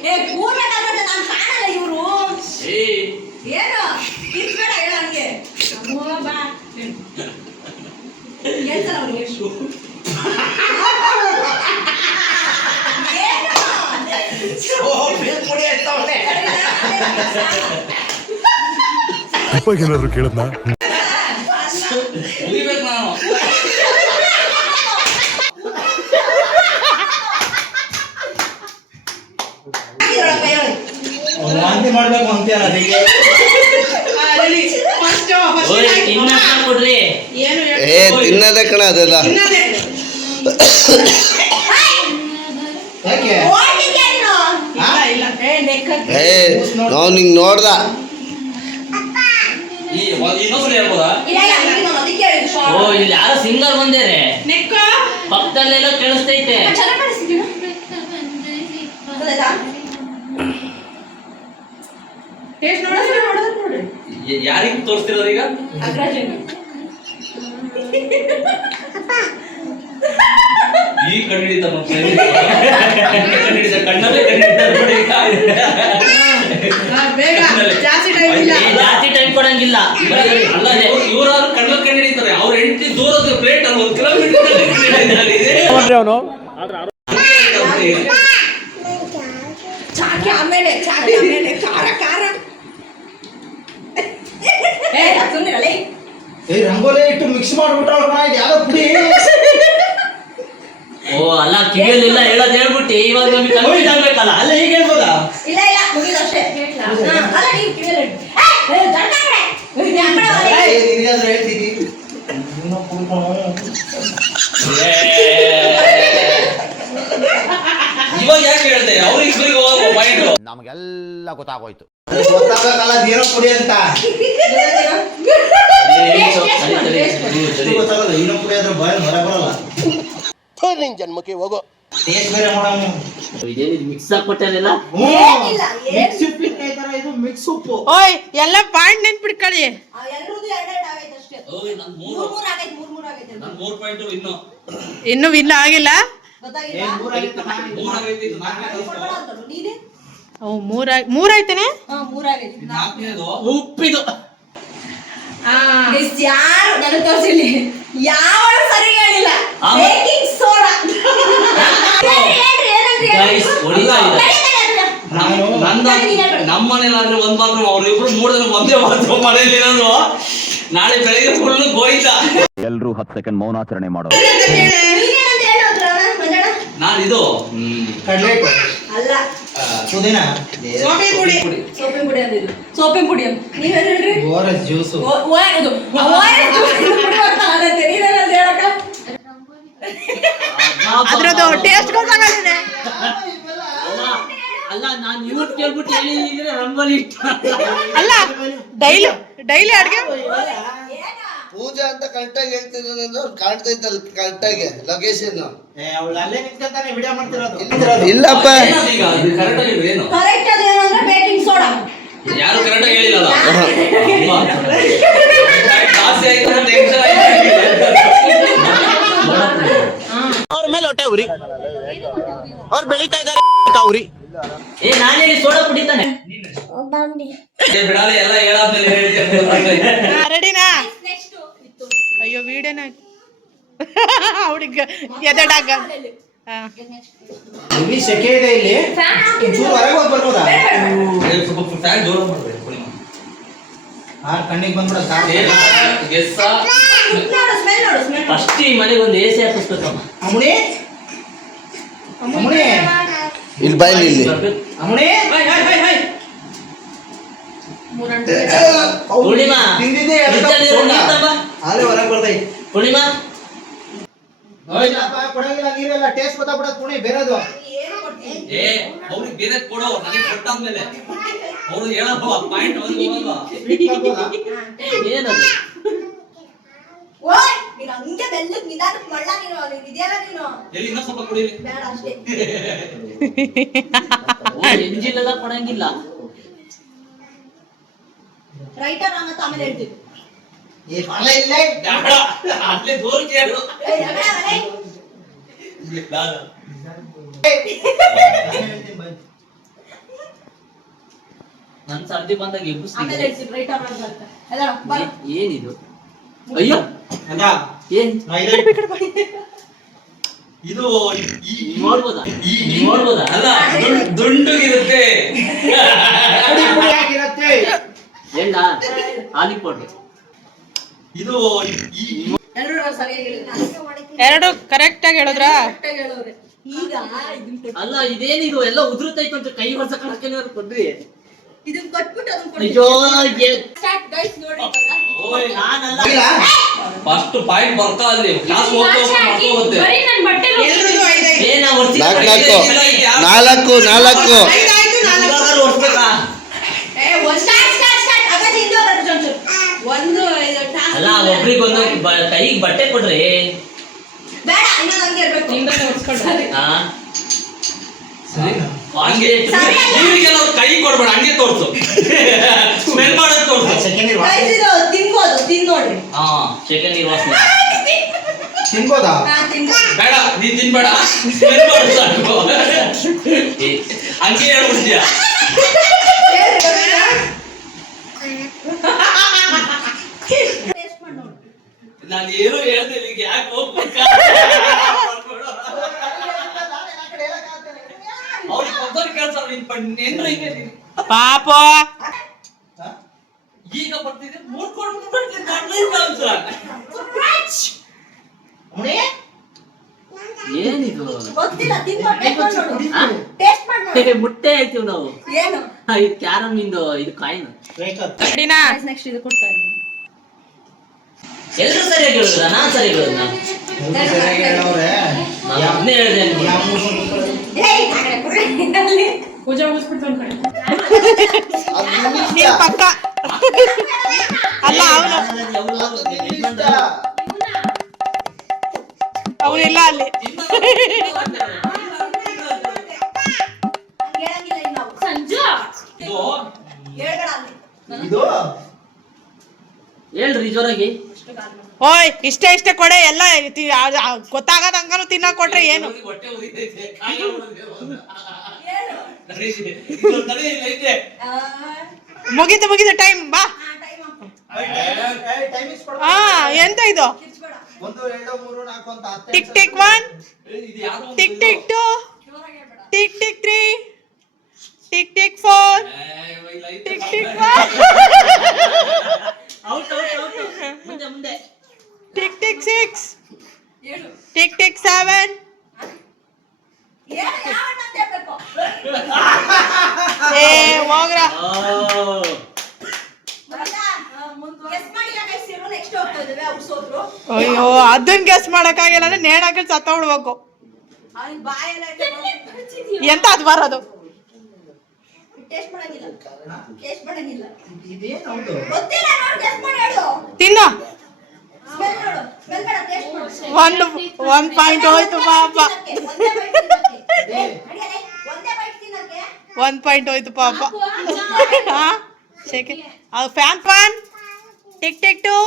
ಏ ಕೂರ್ಬೇಕಾದ್ರೆ ನಾನು ಕಾಣಲ್ಲ ಇವರು ಏ ಏನು ಕಿತ್ಬೇಡ ಹೇಳ ಹಂಗೆ ಅಮ್ಮೋ ಬಾ ಹೇಳ್ತಾರ ಅವ್ರಿಗೆ ಏನಾದ್ರು ಕೇಳದ್ನಾ ಮುಗಿಬೇಕು ನಾನು ವಾಂತಿ ಮಾಡ್ಬೇಕು ಅಂತೀರ ಅದಕ್ಕೆ ತಿನ್ನಕ್ಕ ಕೊಡ್ರಿ ಏನು ಏ ತಿನ್ನದ ಕಣ ಅದೆಲ್ಲ ಯಾಕೆ ಇಲ್ಲ ಏ ನೆಕ್ಕ ಏ ನಾವು ನಿಂಗೆ ನೋಡ್ದ ಈ ಇನ್ನೊಬ್ರು ಹೇಳ್ಬೋದಾ ಇಲ್ಲ ಅದಕ್ಕೆ ಹೇಳಿದ್ದು ಶಾರ್ಟ್. ಓ ಇಲ್ಲಿ ಯಾರೋ ಸಿಂಗರ್ ಬಂದೇರೆ ನೆಕ್ಕ ಪಕ್ಕದಲ್ಲೆಲ್ಲ ಕೇಳಿಸ್ತೈತೆ ಚೆನ್ನಾಗಿ ಮಾಡಿಸಿದ್ದೀನ ಗೊತ್ತಾಯ್ತಾ ಟೇಸ್ಟ್ ನೋಡಿದ್ರೆ ನೋಡಿ ಯಾರಿಗೆ ತೋರಿಸ್ತಿರೋದು ಈಗ ಅಗ್ರಾಜನ್ ಈ ಕಂಡಿಡಿತ ಕಂಡಿಡಿತ ಕಣ್ಣಲ್ಲೇ ಕಂಡಿಡಿತ ನೋಡಿ ಈಗ. ಬೇಗ ಜಾಸ್ತಿ ಟೈಮ್ ಇಲ್ಲ ಏ, ಜಾಸ್ತಿ ಟೈಮ್ ಕೊಡಂಗಿಲ್ಲ ಅಲ್ಲ ಇವ್ರಾದ್ರು ಕಣ್ಣಲ್ಲಿ ಕಂಡಿಡಿತಾರೆ ಅವ್ರ ಹೆಂಡತಿ ದೂರದ ಪ್ಲೇಟ್ ಅಲ್ಲಿ 1 ಕಿಲೋಮೀಟರ್ ಚಾಕಿ ಆಮೇಲೆ ಖಾರ ಖಾರ ಏ ಸುಮ್ಮನೆ ಏ ರಂಗೋಲಿ ಇಟ್ಟು ಮಿಕ್ಸ್ ಮಾಡ್ಬಿಟ್ರಲ್ಲ ಕಣ ಇದು ಯಾವ್ದೋ ಪುಡಿ ಓ ಅಲ್ಲ ಕಿವಿಯಲ್ಲಿಲ್ಲ ಹೇಳೋದ್ ಹೇಳ್ಬಿಟ್ಟು ಇವಾಗ ನಮಗೆ ಕನ್ಫ್ಯೂಸ್ ಆಗ್ಬೇಕಲ್ಲ ಅಲ್ಲ ಹೀಗೆ ಹೇಳ್ಬೋದಾ ಇಲ್ಲ ಮುಗಿದಷ್ಟೇ ಅಲ್ಲ ನೀವು ಕಿವಿಯಲ್ಲಿ ನಿನಗಾದ್ರೂ ಹೇಳ್ತೀನಿ ಇನ್ನೂ ಕುಡ್ಕೊಂಡು ಇವಾಗ ಯಾಕೆ ಹೇಳ್ದೆ ಅವ್ರಿಬ್ರಿಗೆ ಮೈಂಡ್ ನಮಗೆಲ್ಲ ಗೊತ್ತಾಗೋಯ್ತು ಗೊತ್ತಾಗಲ್ಲ ಏನೋ ಪುಡಿ ಅಂತ ಗೊತ್ತಾಗಲ್ಲ ಏನೋ ಪುಡಿ ಆದ್ರೆ ಬಾಯಲ್ಲಿ ಹೊರ ಬರಲ್ಲ ನಿನ್ ಜನ್ಮಕ್ಕೆ ಹೋಗೋ ಟೇಸ್ಟ್ ಬೇರೆ ಮಾಡೋಣ ಇದೇನಿದು ಮಿಕ್ಸ್ ಆಗ್ಬಿಟ್ಟಾನೆಲ್ಲ ಏನಿಲ್ಲ ಮಿಕ್ಸ್ ಉಪ್ಪಿನಕಾಯಿ ತರ ಇದು ಮಿಕ್ಸ್ ಉಪ್ಪು ಓಯ್ ಎಲ್ಲ ಪಾಯಿಂಟ್ ನೆನ್ಪಿಡ್ಕೊಳ್ಳಿ ಎಲ್ರದ್ದು ಎರಡೆರಡು ಆಗೈತೆ ಅಷ್ಟೇ ನನ್ ಮೂರ್ ಆಗೈತೆ ಮೂರ್ ಆಗೈತೆ ನನ್ 3 ಪಾಯಿಂಟ್ ಇನ್ನು ಇನ್ನೂ ವಿನ್ ಆಗಿಲ್ಲ ಗೊತ್ತಾಗಿಲ್ಲ ಮೂರಾಗೈತಿ ಇದು ನಾಲ್ಕನೇ ಕೊಡ್ಬೇಡ ಅಂತಲ್ಲ ನೀನೇ ಓ ಮೂರಾಯ್ತೇನೆ ಮೂರಾಗೈತೆ ನಾಲ್ಕನೇದು ಉಪ್ಪಿದು ಯಾರು ನನಗೆ ತೋರಿಸಿಲ್ಲ ಯಾವ ಸರಿ ಹೇಳಿಲ್ಲ ಆ, ಬೇಕಿಂಗ್ ಸೋಡಾ ಗೈಸ್ ಹೊಡಿತಾ ಇದೆ ನಮ್ಮ ಮನೇಲಾದ್ರೆ ಒಂದ್ ಬಾತ್ರೂಮ್ ಅವ್ರಿಬ್ರು 3 ಜನ ಒಂದೇ ಬಾತ್ರೂಮ್ ಮನೇಲಿ ಇರೋದು ನಾಳೆ ಬೆಳಿಗ್ಗೆ ಫುಲ್ ಗೋಯ್ತಾ ಎಲ್ರೂ 10 ಸೆಕೆಂಡ್ ಮೌನಾಚರಣೆ ಮಾಡೋದು ನಾನು ಇದು ಕಡಲೆ ಅಲ್ಲ ಪುದೀನ ಸೋಂಪಿ ಪುಡಿ ಸೋಪಿನ ಪುಡಿ ಅಂದಿದ್ದು ಸೋಪಿನ ಪುಡಿ ಅಂತ ನೀವೇನ್ ಹೇಳ್ರಿ ಓರೆಂಜ್ ಜ್ಯೂಸು ಇದು ನೀವೇನಂತ ಹೇಳಕ್ಕ ಅದ್ರದ್ದು ಟೇಸ್ಟ್ ಗೊತ್ತಾಗಲಿದೆ ಅಲ್ಲ ನಾನು ಇವತ್ತು ಕೇಳ್ಬಿಟ್ಟು ಹೇಳಿದ್ರೆ ರಂಗೋಲಿ ಇಟ್ಟು ಅಲ್ಲ ಡೈಲಿ ಅಡ್ಗೆ ಪೂಜೆ ಅಂತ ಕರೆಕ್ಟಾಗಿ ಹೇಳ್ತಿರೋದು ಕಾಣ್ತೈತಲ್ಲ ಕರೆಕ್ಟಾಗಿ ಲೊಕೇಶನ್ ಅವಳು ಅಲ್ಲೇ ನಿಂತ್ಕೊಂತಾನೆ ವಿಡಿಯೋ ಮಾಡ್ತಿರೋದು ಇಲ್ಲಪ್ಪ ಈಗ ಕರೆಕ್ಟ್ ಆಗಿ ಏನು ಕರೆಕ್ಟ್ ಅದೇನು ಅಂದ್ರೆ ಬೇಕಿಂಗ್ ಸೋಡಾ ಯಾರು ಕರೆಕ್ಟ್ ಆಗಿ ಹೇಳಿಲ್ಲಲ್ಲ ಜಾಸ್ತಿ ಆಯ್ತು ಟೆನ್ಷನ್ ಆಯ್ತು ಅವ್ರ ಮೇಲೆ ಹೊಟ್ಟೆ ಉರಿ ಅವ್ರು ಬೆಳೀತಾ ಇದ್ದಾರೆ ಉರಿ ಏ ನಾನು ಹೇಳಿ ಸೋಡಾ ಕುಡಿತಾನೆ ಬಿಡಾಲಿ ಎಲ್ಲ ಹೇಳಾದ್ಮೇಲೆ ಹೇಳ್ತೇನೆ ರೆಡಿನಾ ನೆಕ್ಸ್ಟ್ ಇತ್ತು ಅಯ್ಯೋ ವಿಡಿಯೋನ ಅವಳಿಗೆ ಎದೆಡಾಗ ಹೆವಿ ಸೆಕೆ ಇದೆ ಇಲ್ಲಿ. ಒಂಚೂರು ಹೊರಗೆ ಹೋಗಿ ಬರ್ಬೋದಾ? ಸ್ವಲ್ಪ ಫ್ಯಾನ್ ಜೋರ ಮಾಡ್ಬೇಕು ಪೂರ್ಣಿಮಾ. ಕಣ್ಣಿಗೆ ಬಂದ್ಬಿಡ. ಗೆಸ್ಸ ಸ್ಮೆಲ್ ನೋಡು ಸ್ಮೆಲ್ ಫಸ್ಟ್ ಈ ಮನೆಗೆ ಒಂದು AC ಹಾಕಿಸ್ಬೇಕಮ್ಮ. ಅಮ್ಮುಣಿ ಅಮ್ಮುಣಿ ಇಲ್ಲಿ ಬಾಯ್ಲಿ ಇಲ್ಲಿ ಅಮ್ಮುಣಿ ಪೂರ್ಣಿಮಾ ತಿಂದಿದ್ದೆ ಅಲ್ಲೇ ಹೊರಗೆ ಬರ್ತೈತಿ. ಪೂರ್ಣಿಮಾ ಕೊಡಂಗಿಲ್ಲ ನೀರೆಲ್ಲ ಟೇಸ್ಟ್ ಗೊತ್ತಾಗ್ಬಿಡೋದು ಪುಣೆ ಬೇರೆದು. ಏ ಅವ್ರಿಗೆ ಬೇರೆ ಕೊಡೋ ನನಗೆ ಕೊಟ್ಟಾದ್ಮೇಲೆ ಅವ್ರು ಹೇಳಪ್ಪ ಪಾಯಿಂಟ್ ಒಂದು ಹೋಗಲ್ವಾ? ಏನದು? ಓಯ್ ನೀನು ಹಂಗೆ ಬೆಲ್ಲಕ್ಕೆ ನಿಧಾನಕ್ಕೆ ಮಳ್ಳ ನೀನು ಇದೆಯಲ್ಲ ನೀನು ಎಲ್ಲಿ ಇನ್ನೂ ಸ್ವಲ್ಪ ಕುಡೀರಿ. ಬೇಡ ಅಷ್ಟೇ. ಎಂಜಿನೆಲ್ಲ ಕೊಡಂಗಿಲ್ಲ. ರೈಟರ್ ಅಂತ ಆಮೇಲೆ ಹೇಳ್ತೀವಿ. ಈ ಫಲ ಇಲ್ಲೇ ಬೇಡ, ಅಲ್ಲೇ ದೂರ ಕೇಳು. ಏಯ್ ರಗಡ ರಗಡ. ಬೇಡ. ನನ್ ಸರ್ದಿ ಬಂದಾಗ ಆಮೇಲೆ ಎಬ್ಬಿಸ್ತೀನಿ. ಹೇಳ್ತೀವಿ ರೈಟರ್ ಅಂತ. ಅಲ್ಲ ಬಾ. ಏನಿದು? ಅಯ್ಯೋ ಅಲ್ಲ ಏನ್ ಇದು ನೋಡ್ಬೋದಾ? ಈ ನೋಡ್ಬೋದಾ? ಅಲ್ಲ ದುಂಡುಗಿರುತ್ತೆ. ಪುಡಿ ಪುಡಿ ಆಗಿರತ್ತೆ. ಎಳ್ಳ ಹಾಲಿಗೆ ಕೊಡ್ರಿ. ಇದು ಎಲ್ಲರೂ ಸರಿಯಾಗಿ ಹೇಳಿದ್ರು. ಎರಡು ಕರೆಕ್ಟ್ ಆಗಿ ಹೇಳಿದ್ರ ಕರೆಕ್ಟಾಗಿ ಹೇಳೋರೆ. ಈಗ ಇದನ್ನ ಅಲ್ಲ ಇದೇನಿದು ಎಲ್ಲ ಉದುರುತ್ತೈತೆ ಅಂತ ಕೈ ವರ್ಷ ಕಣಕ್ಕೆ ಕೊಡ್ರಿ. ಇದನ್ನ ಕೊಟ್ಬಿಟ್ಟು ಅದನ್ನ ಕೊಡಿ. ಅಯ್ಯೋ ಸ್ಟಾರ್ಟ್ ಗೈಸ್ ನೋಡಿ ಓಯ್ ನಾನಲ್ಲ. ಫಸ್ಟ್ ಪಾಯಿಂಟ್ ಬರ್ತಾ ಅಲ್ಲಿ ಕ್ಲಾಸ್ ಹೋಗ್ತಾ ಹೋಗುತ್ತೆ. ಏನ ವರ್ಷ ನಾಲ್ಕು ಹೊರ್ಸ್ಬೇಕಾ? ಏ ಒಂದು ಸ್ಟಾರ್ಟ್ ಸ್ಟಾರ್ಟ್ ಸ್ಟಾರ್ಟ್ ಅಗದಿ ಇಂದ ಬರುತ್ತೆ ಒಂಚೂರು. ಒಂದು ಇದು ಟಾಸ್ಕ್ ಅಲ್ಲ ಒಬ್ರಿಗೊಂದು ಕೈಗೆ ಬಟ್ಟೆ ಕೊಡ್ರಿ. ಬೇಡ ಇನ್ನೊಂದು ಹಂಗೆ ಇರ್ಬೇಕು. ಇಂದ ತೋರಿಸ್ಕೊಂಡು. ಹಾ ಹಂಗೆ ಇವ್ರಿಗೆಲ್ಲ ಅವ್ರು ಕೈ ಕೊಡ್ಬೇಡ, ಹಂಗೆ ತೋರ್ಸು. ಸ್ಮೆಲ್ ಮಾಡೋದು ತೋರ್ಸು. ಸೆಕೆಂಡ್ ಇರ್ ಗೈಸ್ ಇದು ತಿನ್ಬೋದು ತಿನ್ ನೋಡ್ರಿ. ಹಾ ಸೆಕೆಂಡ್ ಇಯರ್ ವಾಸನೆ. ತಿನ್ಬೋದಾ? ಹಾ ತಿನ್ಬೋದು. ಬೇಡ ನೀನ್ ತಿನ್ಬೇಡ, ಸ್ಮೆಲ್ ಮಾಡೋದು ಸಾಕು. ಹಂಗೆ ಹೇಳ್ಬಿಡ್ತೀಯ. ಟೇಸ್ಟ್ ಮಾಡಿ ನೋಡಿ. ನಾನು ಏನು ಹೇಳ್ದೆ ಈಗ ಯಾಕೆ ಹೋಗ್ಬೇಕಾ? ಅವ್ರಿಗೆ ಮೊದಲು ಕೇಳ್ತಾರ ನಿನ್ ಹಿಂಗೆ ಪಾಪ ಈಗ ಬರ್ತಿದೆ ಮೂಡ್ಕೊಂಡು ಅಮ್ಮುಣಿ ಏನಿದು? ಗೊತ್ತಿಲ್ಲ ತಿನ್ಬೋದು ಟೇಸ್ಟ್ ಮಾಡಿ ನೋಡಿ. ಹಾ? ಟೇಸ್ಟ್ ಮಾಡಿ ನೋಡಿ. ಮುಟ್ಟೆ ಹೇಳ್ತೀವಿ ನಾವು. ಏನು ಇದು ಕ್ಯಾರಮ್ ಇಂದು ಇದು ಕಾಯಿನ್. ರೆಡಿನಾ? ನೆಕ್ಸ್ಟ್ ಇದು ಕೊಡ್ತಾ ಇದ್ದೀನಿ. ಎಲ್ರು ಸರಿಯಾಗಿ ಹೇಳಿದ್ರ? ನಾನ್ ಸರಿಯಾಗಿ ಹೇಳಿದ್ನ? ಸರಿಯಾಗಿ ಹೇಳವ್ರೆ. ನಾನು ಅದನ್ನೇ ಹೇಳಿದೆ ಅನ್ಕೊಂಡು. ಯಾವ ಮೂಸು ಮುಗ್ಸ್ಕೊಳ್ಳಿ. ಏಯ್ ನಾಗಡೆ ಕೊಡ್ರಿ ಅಲ್ಲಿ. ಪೂಜಾ ಮುಗಿಸ್ಬಿಡ್ತು ಅನ್ಕೊಳ್ಳಿ. ನೀನ್ ಪಕ್ಕ ಅಲ್ಲ ಅವನಿಲ್ಲ ಅಲ್ಲಿ. ಹಂಗೆ ಹೇಳಂಗಿಲ್ಲ ಈಗ ನಾವು. ಸಂಜು ಇದು ಹೇಳ್ಬೇಡ ಅಲ್ಲಿ. ಇದು ಹೇಳ್ರಿ ಜೋರಾಗಿ. ಓಯ್ ಇಷ್ಟೇ ಕೊಡೆ ಎಲ್ಲ ಗೊತ್ತಾಗದಂಗನು ತಿನ್ನಕ್ ಕೊಟ್ರೆ ಏನು ಹೊಟ್ಟೆ ಉರಿತೈತೆ, ಕಾಯಿಲೆ ಉರಿತೈತೆ. ಹೇಳು. ತಡೆಯಿಲ್ಲ ಐತೆ. ಮುಗಿತು ಟೈಮ್ ಬಾ. Time up. ಟೈಮ್ ಇಸ್ ಕೊಡು. ಹಾ ಎಂತ ಇದು? ಕಿರ್ಚ್ಬೇಡ. 1 2 3 4 ಅಂತ 10 ಟಿಕ್ ಟಿಕ್ 1 ಇದು ಯಾವ್ದೋ ಒಂದು ಟಿಕ್ ಟಿಕ್ 2 ಜೋರಾಗಿ ಹೇಳ್ಬೇಡ. ಟಿಕ್ ಟಿಕ್ 3 ಟಿಕ್ ಟಿಕ್ 4 ಇಲ್ಲ ಐತೆ. ಟಿಕ್ ಟಿಕ್ 5 ಔಟ್ ಮುಂದೆ ಟಿಕ್ ಟಿಕ್ 6 ಹೇಳು. ಟಿಕ್ ಟಿಕ್ 7 ಹೇಳು ಯಾವನ್ನ ಅಂತ ಹೇಳ್ಬೇಕು. ಏ ಹೋಗ್ರ. ಬರಲ್ಲ? ಗೆಸ್ ಮಾಡಿಲ್ಲ ಗೈಸ್ ಇರು ನೆಕ್ಸ್ಟ್ ಹೋಗ್ತಾ ಇದ್ದೇವೆ ಅವ್ರು ಸೋತ್ರು. ಅಯ್ಯೋ ಅದನ್ನ ಗೆಸ್ ಮಾಡಕ್ಕಾಗಿಲ್ಲ ಅಂದ್ರೆ ನೇಣಾಕಿ ಸತ್ತೋಡ್ಬೇಕು. ಅವ್ನಿಗೆ ಬಾಯೆಲ್ಲ ಎಂತ ಅದು ಬರೋದು? ಟೇಸ್ಟ್ ಮಾಡಂಗಿಲ್ಲ. ಟೇಸ್ಟ್ ಮಾಡಂಗಿಲ್ಲ. ಇದೇನು ಹೌದು? ಗೊತ್ತಿಲ್ಲ ನೋಡು ಗೆಸ್ ಮಾಡಿ ಹೇಳು. ತಿನ್ನು. ಸ್ಮೆಲ್ ನೋಡು. ಸ್ಮೆಲ್ ಬೇಡ ಟೇಸ್ಟ್ ಮಾಡು. ಒಂದ್ ಪಾಯಿಂಟ್ ಹೋಯ್ತು ಪಾಪ. ಒಂದೇ ಬೈಟ್ ತಿನ್ನಕ್ಕೆ. ನಡಿಯಲೇ ಒಂದೇ ಬೈಟ್ ತಿನ್ನಕ್ಕೆ. 1 ಪಾಯಿಂಟ್ ಹೋಯ್ತು ಪಾಪ. ಹಾ second fan tick tick 2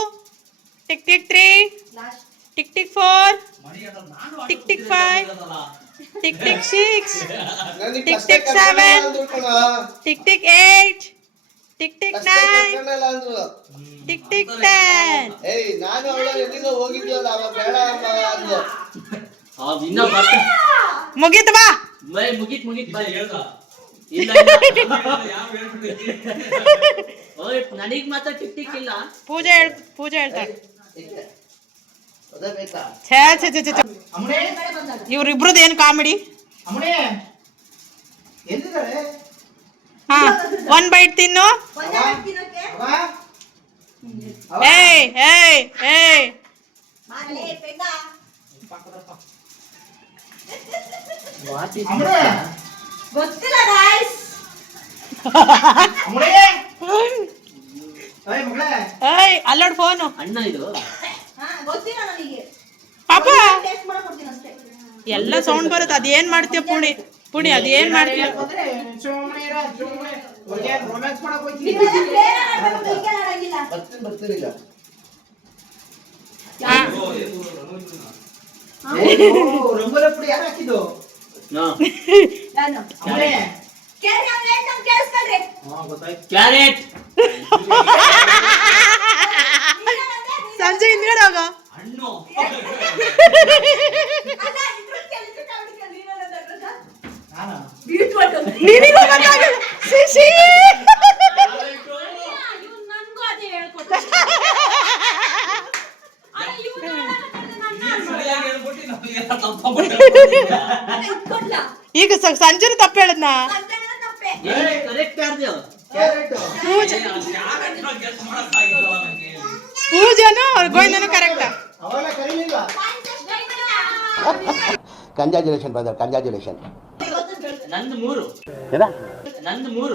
tick tick 3 last tick tick 4 tick tick 5 tick tick 6 tick tick 7 tick tick 8 tick tick 9 tick tick 10. ಏಯ್ ನಾನು ಅವಳ ಎಲ್ಲಿಂದ ಹೋಗಿದ್ವಲ್ಲ ಅವ ಬೇಡ ಅಂದು ಇನ್ನ ಬರ್ತ ಮುಗೀತು ಬಾ. ಮುಗೀತ್ ಬಾ. ಹೇಳ್ದ ಇಲ್ಲ ಯಾವ ಹೇಳ್ಬಿಟ್ಟಿದ್ರಿ ಓಯ್ ನನಗ್ ಮಾತ್ರ ಟಿಕ್ ಟಿಕ್ ಇಲ್ಲ. ಪೂಜೆ ಹೇಳ್ತಾಳೆ. ಅದೇ ಬೇಕಾ ಛೇ ಛೇ ಛೇ ಛೇ. ಅಮ್ಮನೇ ಇವ್ರಿಬ್ರದ್ದು ಏನ್ ಕಾಮಿಡಿ. ಅಮ್ಮನೇ ಎಲ್ಲಿದ್ದಾರೆ ಹಾ 1 ಬೈಟ್ ತಿನ್ನು. ಒಂದೇ ಬೈಟ್ ತಿನ್ನಕ್ಕೆ ಏಯ್ ಏಯ್ ಏಯ್ ಮಾಲೆ ಪೆಂಗ ಅಮ್ಮನೇ ಗೊತ್ತಿಲ್ಲ ಗೈಸ್. ಅಮ್ಮನೇ ಏಯ್ ಮಗಳೇ ಏಯ್ ಅಲ್ಲೋಡ್ ಫೋನು. ಅಣ್ಣ ಇದು ಗೊತ್ತಿಲ್ಲ ನನಗೆ. ಪಾಪ ಟೇಸ್ಟ್ ಮಾಡಕ್ ಕೊಡ್ತೀನಿ ಅಷ್ಟೇ. ಎಲ್ಲ ಸೌಂಡ್ ಬರುತ್ತೆ. ಅದೇನ್ ಮಾಡ್ತೀಯ ಪುಣಿ ಅದೇನ್ ಮಾಡ್ತೀಯ. ಬಂದ್ರೆ ಸುಮ್ಮನೆ ಇರ ಸುಮ್ಮನೆ ಹೋಗಿ ರೊಮ್ಯಾನ್ಸ್ ಮಾಡಕ್ ಹೋಗ್ತೀನಿ ನೀವೆಲ್ಲ ಬೇರೆ ಆಡ್ಬೇಕು, ಹೀಗೆ ಆಡಂಗಿಲ್ಲ. ಬರ್ತೀನಿ ಈಗ ರಂಗೋಲಿ ಪುಡಿ ಯಾರು ಹಾಕಿದ್ದು ಹಾ. ನಾನು ಅಮ್ಮನೇ ಕೇಳಿ ಅವ್ನು ಹೇಳ್ತಾನೆ ಕೇಳಿಸ್ಕೊಳ್ರಿ. ಗೊತ್ತಾಯ್ತು ಕ್ಯಾರೆಟ್ ಸಂಜೆ ಹಿಂದ್ಗಡೆ ಹೋಗ. ಹಣ್ಣು ಅಲ್ಲ ಇದ್ರಲ್ಲಿ ಕೇಳಿದ್ರೆ ಕಾಮಿಡಿ ಕೇಳಿ ನೀನೇನಂತ ಅದ್ರಲ್ಲ? ನಾನು ಬೀಟ್ರೋಟ್ ಅಂತ. ನಿನಗೂ ಗೊತ್ತಾಗಲ್ಲ. ಶಿಶಿ ಇವ್ನು ನನ್ಗೂ ಅದೇ ಹೇಳ್ಕೊಡ್ತಾನೆ. ಅಲ್ಲ ಇವ್ನು ಹೇಳಕತ್ತಾನೆ ನನ್ನ ಸರಿಯಾಗಿ ಹೇಳ್ಬಿಟ್ಟು ನಮಗೆ ತಪ್ಪಾಗ್ಬಿಟ್ಟು ಇಟ್ಕೊಡ್ಲ. ಈಗ ಸಂಜೆನ ತಪ್ಪು ಹೇಳದ್ನ. ಸಂಜೆನ ತಪ್ಪೆ. ಕರೆಕ್ಟ್ ಯಾರ್ದು ಕ್ಯಾರೆಟ್ ಪೂಜೆನು ಗೋವಿಂದನು ಕರೆಕ್ಟ್. ಅವೆಲ್ಲ ಕರೀಲಿಲ್ಲ ಕಂಗ್ರಾಚುಲೇಷನ್ ಬ್ರದರ್ ಕಂಗ್ರಾಚುಲೇಷನ್ ನಂದು 3 ನಂದು 3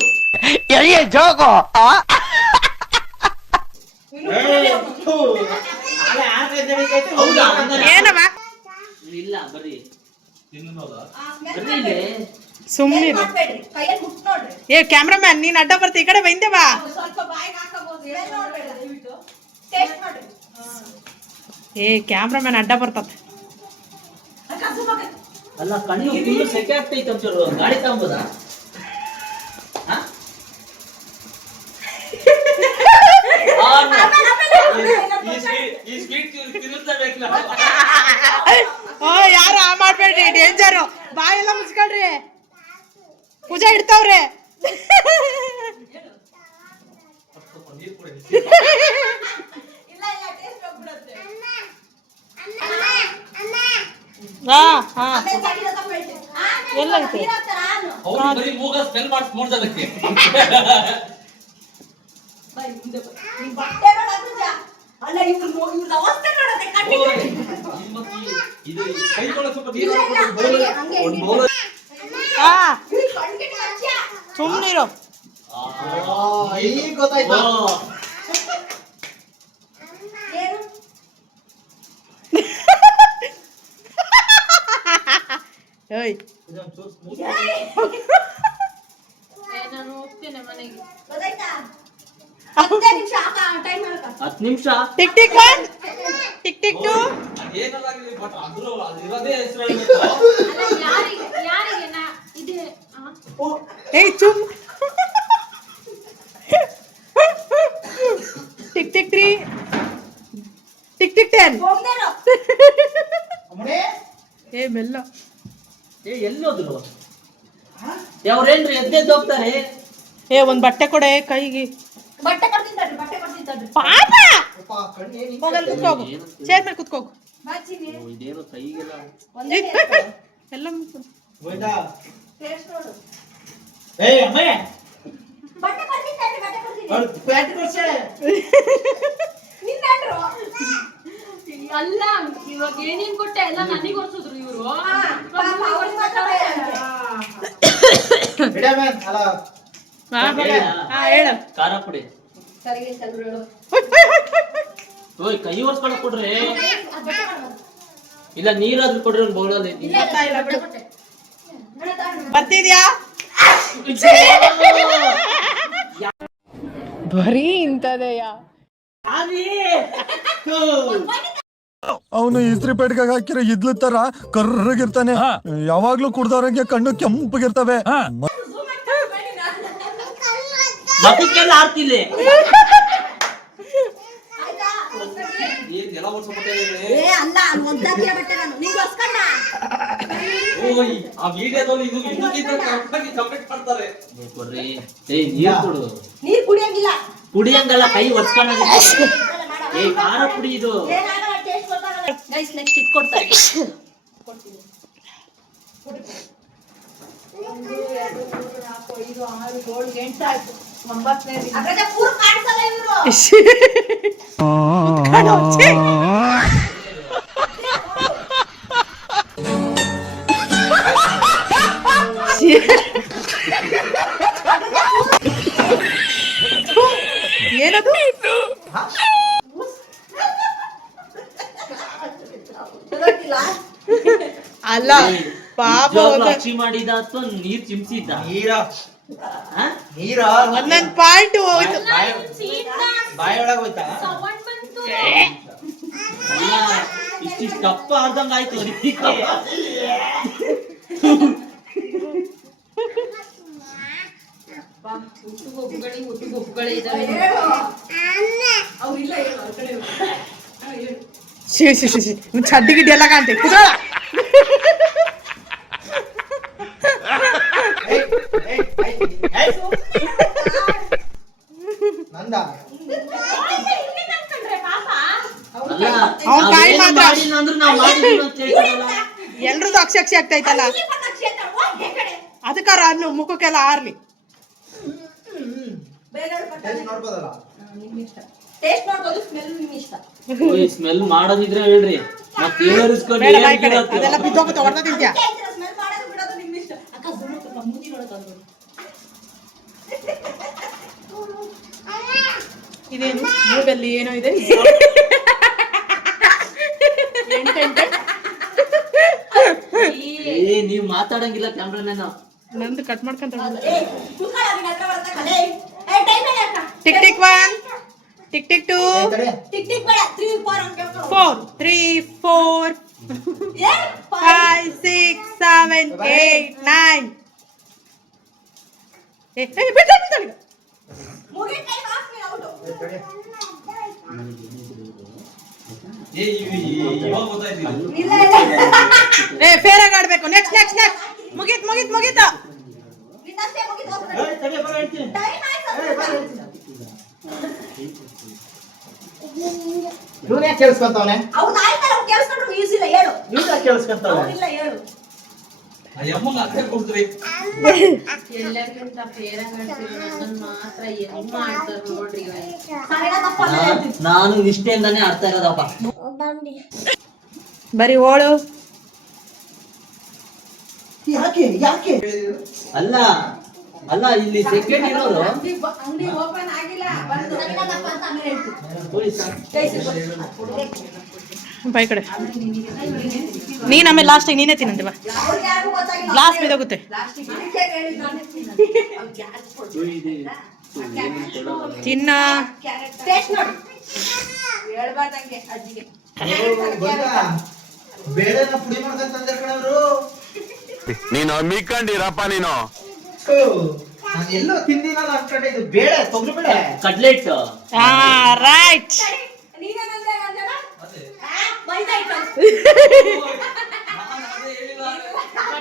ಹೌದಾ ಹಂಗಾರೆ ಏನವ ಇಲ್ಲ ಬರ್ರಿ ತಿನ್ನೋದಾ ಬರ್ರಿ ಇಲ್ಲಿ. ಸುಮ್ಮನೆ ಮಾಡ್ಬೇಡ್ರಿ, ಕೈಯಲ್ಲಿ ಮುಟ್ ನೋಡ್ರಿ. ಏ ಕ್ಯಾಮ್ರಾಮ್ಯಾನ್ ನೀನ್ ಅಡ್ಡ ಬರ್ತಿ ಈ ಕಡೆ ಬಂದೆ ಬಾ. ಸ್ವಲ್ಪ ಬಾಯಿಗೆ ಹಾಕಬಹುದು. ಏನ್ ನೋಡ್ಬೇಡ ದಯವಿಟ್ಟು. ಟೇಸ್ಟ್ ನೋಡ್ರಿ. ಏ ಕ್ಯಾಮ್ರಾಮ್ಯಾನ್ ಅಡ್ಡ ಬರ್ತದ. ಕಸು ಮಗ. ಅಲ್ಲ ಕಣ್ಣು ಫುಲ್ ಸೆಕೆ ಆಗ್ತೈತೆ ಒಂಚೂರು ಗಾಡಿ ತಗೊಂಬೋದಾ? ಈ ಸ್ವೀಟ್ ತಿನ್ನಿಸ್ಲೇಬೇಕಲ್ಲ ಓ ಯಾರು ಆ ಮಾಡ್ಬೇಡ್ರಿ, ಡೇಂಜರು. ಬಾಯೆಲ್ಲ ಮುಚ್ಕೊಳ್ರಿ, ಪೂಜಾ ಇಡ್ತಾವ್ರೆ. ಇಲ್ಲ ಇಲ್ಲ ಟೇಸ್ಟ್ ಹೋಗ್ಬಿಡುತ್ತೆ. ಹಾ ಹಾ ಆಮೇಲೆ ಸೈಡಿಗೆ ಸ್ವಲ್ಪ ಹೇಳ್ತೀನಿ. ಎಲ್ಲ ಐತೆ? ನೀರ್ ಹಾಕ್ತಾರಾ? ನಾನು. ಅವ್ರು ಬರೀ ಮೂಗ ಸ್ಮೆಲ್ ಮಾಡಿ ನೋಡ್ದಕ್ಕೆ ಬೈ ಮುಂದೆ ಬೈ. ನೀನ್ ಬಟ್ಟೆ ನೋಡು ಅನುಜ. ಅಲ್ಲ ಇವ್ರ ಅವಸ್ಥೆ ನೋಡೋದೆ ಕಣ್ಣಿಗೆ. ಇದು ಕೈ ತೊಳೆದು ಸ್ವಲ್ಪ ನೀರು ಇಲ್ಲ, ಇಲ್ಲ, ಹಾಕ್ಕೊಂಡು bowl- ಹಂಗೆ ಒಂದು ಹಂಗೆ. bowl ಹಾ ಇವ್ರ್ ಕಣ್ಣಿಗೆ ಮಚ್ಚ. ಸುಮ್ಮನಿರು. ಈಗ ಗೊತ್ತಾಯ್ತು ಏನು? ಏಯ್ ನಾನು ಹೋಗ್ತೇನೆ ಮನೆಗೆ. ಗೊತ್ತಾಯ್ತಾ? 10 ನಿಮಿಷ ಟೈಮ್ ಮಾಡ್ಕ. 10 ನಿಮಿಷ ಟಿಕ್ ಟಿಕ್ 1 ಟಿಕ್ ಟಿಕ್ 2. ಅದೇನಾಗಲಿ ಬಟ್ ಅದ್ರ ಅದಿರೋದೇ ಹೆಸರು ಹೇಳ್ಬೇಕು ಅಲ್ಲ ಯಾರಿಗೆ ನಾ ಇದೆ ಏಯ್ ಚುಮ್. Tick tick 3 tick tick 10. ಹೋಗ್ದೇನೋ. ಅಮ್ಮನೇ ಏ ಮೆಲ್ಲ. ಏ ಎಲ್ಲೋದ್ರು ಅವ್ರೇನ್ರಿ ಎದ್ದೆದ್ದು ಹೋಗ್ತಾರೆ. ಏ ಒಂದ್ ಬಟ್ಟೆ ಕೊಡೆ ಕೈಗೆ. ಬಟ್ಟೆ ಕೊಡ್ತಿದ್ದಾಡ್ರಿ ಬಟ್ಟೆ ಕೊಡ್ತಿದ್ದಾಡ್ರಿ. ಪಾಪ ಅಪ್ಪ ಕಣ್ಣೇನು ಹೋಗಲ್ಲಿ ಕುತ್ಕೋಗು, ಚೇರ್ ಮೇಲೆ ಕುತ್ಕೋಗು. ಬಾಚಿನಿ ಇದೇನು ಕೈಗೆಲ್ಲ ಒಂದೇ ಎಲ್ಲ ಮುಗ್ದು. ಹೋಯ್ತಾ ಟೇಸ್ಟ್ ನೋಡು. ಏಯ್ ಅಮ್ಮೇ ಬಟ್ಟೆ ಕೊಡ್ತಿದ್ದಾಡ್ರಿ ಬಟ್ಟೆ ಕೊಡ್ತಿದ್ದೀನಿ. ಅವ್ರು ಪ್ಯಾಂಟ್ ಕೊಡ್ಸಾಳೆ ನಿನ್ನಂಡ್ರು. ಅಲ್ಲ ಇವಾಗ ಏನೇನ್ ಕೊಟ್ಟೆ ಎಲ್ಲ ನನಗೆ ಹೊರ್ಸಿದ್ರು ಇವರು. ಪಾಪ ಅವ್ರಿಗೆ ಮಾತ್ರ ಬೇಡ. ಬಿಡಮ್ಯಾನ್ ಅಲ್ಲ ಹಾ ಹೇಳು. ಖಾರ ಪುಡಿ ಸರಿ ಚಂದ್ರು ಹೇಳು. ಓಯ್ ಕೈ ಒರ್ಸ್ಕೊಳಕ್ ಕೊಡ್ರಿ. ಆ ಬಟ್ಟೆ ಕೊಡು. ಇಲ್ಲ ನೀರಾದ್ರೂ ಕೊಡ್ರಿ ಒಂದು ಬೌಲಲ್ಲಿ. ಇಲ್ಲ ಇಲ್ಲ ಬಟ್ಟೆ ಕೊಟ್ಟೆ. ಹಣ ತಗೊಂಡು ಬರ್ತಿದ್ಯಾ? ಬರೀ ಇಂಥದೆಯ. ಅವನು ಇಸ್ತ್ರಿ ಪೇಟ್ಗೆ ಹಾಕಿರೋ ಇದ್ಲು ತರ ಕರ್ರಗಿರ್ತಾನೆ. ಯಾವಾಗ್ಲೂ ಕುಡ್ದವ್ರಂಗೆ ಕಣ್ಣು ಕೆಂಪಗಿರ್ತವೆ. ಅದಕ್ಕೆಲ್ಲ ಆರ್ತಿಲ್ಲಿ ಆಯ್ತಾ? ಏನ್ ಎಲ್ಲ ವರ್ಷ ಏ ಅಲ್ಲ ಒಂದಾಕಿಯ ಬಟ್ಟೆ ನಾನು ನಿಂಗೆ ಹೊಸ್ಕೊಂಡ ಓಯ್ ಆ ವಿಡಿಯೋದಲ್ಲಿ ಇದು ಇದಕ್ಕಿಂತ ಕರೆಕ್ಟಾಗಿ ಕಮೆಂಟ್ ಮಾಡ್ತಾರೆ. ಕೊಡ್ರಿ ಏ ನೀರ್ ಕೊಡು ನೀರ್ ಕುಡಿಯಂಗಿಲ್ಲ ಕುಡಿಯಂಗಲ್ಲ ಕೈ ಒಡ್ಸ್ಕೊಳ್ಳೋದು ಏ ಖಾರ ಪುಡಿ ಇದು ಏನಾಗಲ್ಲ ಟೇಸ್ಟ್ ಗೊತ್ತಾಗಲ್ಲ ಗೈಸ್ ನೆಕ್ಸ್ಟ್ ಇದು ಕೊಡ್ತಾರೆ ಕೊಡ್ತೀನಿ 1 2 3 4 5 6 7 8 ಆಯ್ತು 9ನೇ ಅದ್ರಾಗ ಪೂರ ಕಾಣಿಸಲ್ಲ ಇವರು ಏನದು ಅಲ್ಲ ಪಾಪ ಅಚ್ಚಿ ಮಾಡಿದ ಅಥವಾ ನೀರ್ ಚಿಮ್ಸಿದ್ದ ನೀರ ಒಂದೊಂದ್ ಪಾಯಿಂಟ್ ಹೋಯ್ತು. ಬಾಯಿ ಒಳಗೆ ಹೋಯ್ತಾ ಸೌಂಡ್ ಬಂತು. ಅಲ್ಲ ಇಷ್ಟಿಷ್ಟು ಕಪ್ಪ ಆರ್ದಂಗ ಆಯ್ತು ಅದಕ್ಕೆ ಉತ್ತುಗೊಬ್ಬುಗಳೇ ಇದಾವೆ. ಅವ್ರಿಲ್ಲ ಹೇಳು ಅವ್ರ ಕಡೆ ಹೇಳು ಶಿ ಚಡ್ಡಿ ಗಿಡ್ಡಿ ಎಲ್ಲ ಕಾಣ್ತೆ ಕುತ್ಕೊಳ್ಳ. ನಂದ ಅಲ್ಲ ಅವ್ನ್ ಕಾಯಿ ಮಾತ್ರ. ಮಾಡಿಲ್ಲ ಅಂದ್ರೆ ನಾವು ಮಾಡಿದೀವಿ ಅಂತ ಹೇಳ್ತಾರಲ್ಲ ಎಲ್ರದ್ದು ಅಕ್ಷಿ ಆಗ್ತೈತಲ್ಲ ಅದಕ್ಕಾರ ಅನ್ನು ಮುಖಕ್ಕೆಲ್ಲ ಆರ್ಲಿ. ನೋಡ್ಬೋದಲ್ಲ ಟೇಸ್ಟ್ ಮಾಡ್ಬೋದು ಸ್ಮೆಲ್ ನಿಮ್ ಇಷ್ಟ ಸ್ಮೆಲ್ ಮಾಡೋದಿದ್ರೆ ಹೇಳ್ರಿ ಮತ್ತೆ ಏರಿಸ್ಕೊಂಡು ಬೇಡ ಬಾ ಈ ಕಡೆ ಅದೆಲ್ಲ ಬಿದ್ದೋಗುತ್ತೆ ಹೊಡೆದ ತಿಂತ್ಯಾ. ಸ್ಮೆಲ್ ಮಾಡೋದು ಬಿಡೋದು ನಿಮ್ ಇಷ್ಟ ಅಕ್ಕ ಮೂತಿ ನೋಡೋದು ಇದೇನು ಮೂಗಲ್ಲಿ ಏನೋ ಇದೆ. ಏ ನೀವ್ ಮಾತಾಡಂಗಿಲ್ಲ ಕ್ಯಾಮ್ರಾನೇನೋ ನಂದು ಕಟ್ ಮಾಡ್ಕೊಂತ ಏ ಕುತ್ಕೊಳ್ಳ ನಿನ್ನ ಹತ್ರ ಬರ್ತಾ ಕಲೆ ಏ ಟೈಮ್ ಇಲ್ಲ ಅಕ್ಕ tick tick 1 tick tick 2 tick tick ಬೇಡ 3 4 ಅಂತ ಕೇಳ್ಕೊ 4 3 4 ಏ 5 6 7 8 9 ಏ ಬಿಡ್ತಾ ಮುಗಿ ಟೈಮ್ ಆಫ್ ನೀ ಔಟ್ ಏ ಇವಾಗ ಗೊತ್ತಾಯ್ತಿಲ್ಲ. ಇಲ್ಲ ಇಲ್ಲ ಏ ಫೇರ್ ಆಗಿ ಆಡ್ಬೇಕು. ನೆಕ್ಸ್ಟ್ ನೆಕ್ಸ್ಟ್ ನೆಕ್ಸ್ಟ್ ಮುಗೀತು ನಿನ್ನಷ್ಟೇ ಮುಗಿದು ಹೋಗ್ಬಿಡು ಟೈಮ್ ಆಯ್ತು ಇವನೇ ಕೇಳಿಸ್ಕೊಂತವನೆ ಅವ್ನು ಆಯ್ತಲ್ಲ ಅವ್ನು ಕೇಳಿಸ್ಕೊಂಡ್ರು ಯೂಸ್ ಇಲ್ಲ ಹೇಳು ಇವನೇ ಕೇಳಿಸ್ಕೊಂತವನೆ ಅವನಿಲ್ಲ ಹೇಳು ಆ ಯಮ್ಮಂಗ್ ಅದೇ ಕೊಡ್ತೀವಿ. ಎಲ್ಲರಿಗಿಂತ ಫೇರ್ ಆಗಿ ಆಡ್ತೀವಿ ನನ್ನನ್ನ ಮಾತ್ರ ಹೆಂಗ್ ಮಾಡ್ತಾರೆ ನೋಡ್ರಿ ಸರಿನಾ ತಪ್ಪಲ್ಲ ಹೇಳ್ತೀನಿ ನಾನು ನಿಷ್ಠೆಯಿಂದಾನೇ ಆಡ್ತಾ ಇರೋದಪ್ಪ. ಬರೀ ಹೋಳು ಯಾಕೆ ಅಲ್ಲ ಅಲ್ಲ ಇಲ್ಲಿ ಸೆಕೆಂಡ್ ಇರೋರು ಅಂಗಡಿ ಓಪನ್ ಆಗಿಲ್ಲ ಬಂದು ಸರಿನಾ ತಪ್ಪ ಅಂತ ಆಮೇಲೆ ಹೇಳ್ತೀನಿ ಹೋಗಿ ಸರ್. ಬೈ ಕಡೆ ನೀನ್ ಆಮೇಲೆ ಲಾಸ್ಟ್ ನೀನೇ ತಿನ್ನಂತೆ ಬಾ. ಅವ್ರಿಗೆ ಯಾರಿಗೂ ಗೊತ್ತಾಗಿಲ್ಲ ಗ್ಲಾಸ್ ಬಿದ್ದೋಗುತ್ತೆ. ಲಾಸ್ಟಿಗೆ ಇದಕ್ಕೆ ಹೇಳಿದ್ದು ನಾನು ಗ್ಯಾಸ್ ಕೊಡು ತಿನ್ನ ಟೇಸ್ಟ್ ನೋಡು ಹೇಳ್ಬಾರ್ದಂಗೆ ಅಜ್ಜಿಗೆ ಬೇಳೆನ ಪುಡಿ ಮಾಡ್ಕೊಂಡ್ ತಂದಿರ್ ಕಣವ್ರು. ನೀನು ಮಿಕ್ಕಂಡಿರಪ್ಪ ನೀನು ನಾನು ಎಲ್ಲೋ ತಿಂದಿನಲ್ಲ ಅನ್ಕೊಂಡೆ ಇದು ಬೇಳೆ ತೊಗರಿ ಬೇಳೆ ಕಡ್ಲೆಟ್ ರೈಟ್. ನೀನೇನಂದ್ರೆ ಅಂದಲ್ಲ ಬೈತಾ ಇಟ್ಟು ನಾನು ಅದೇ ಹೇಳಿಲ್ಲ.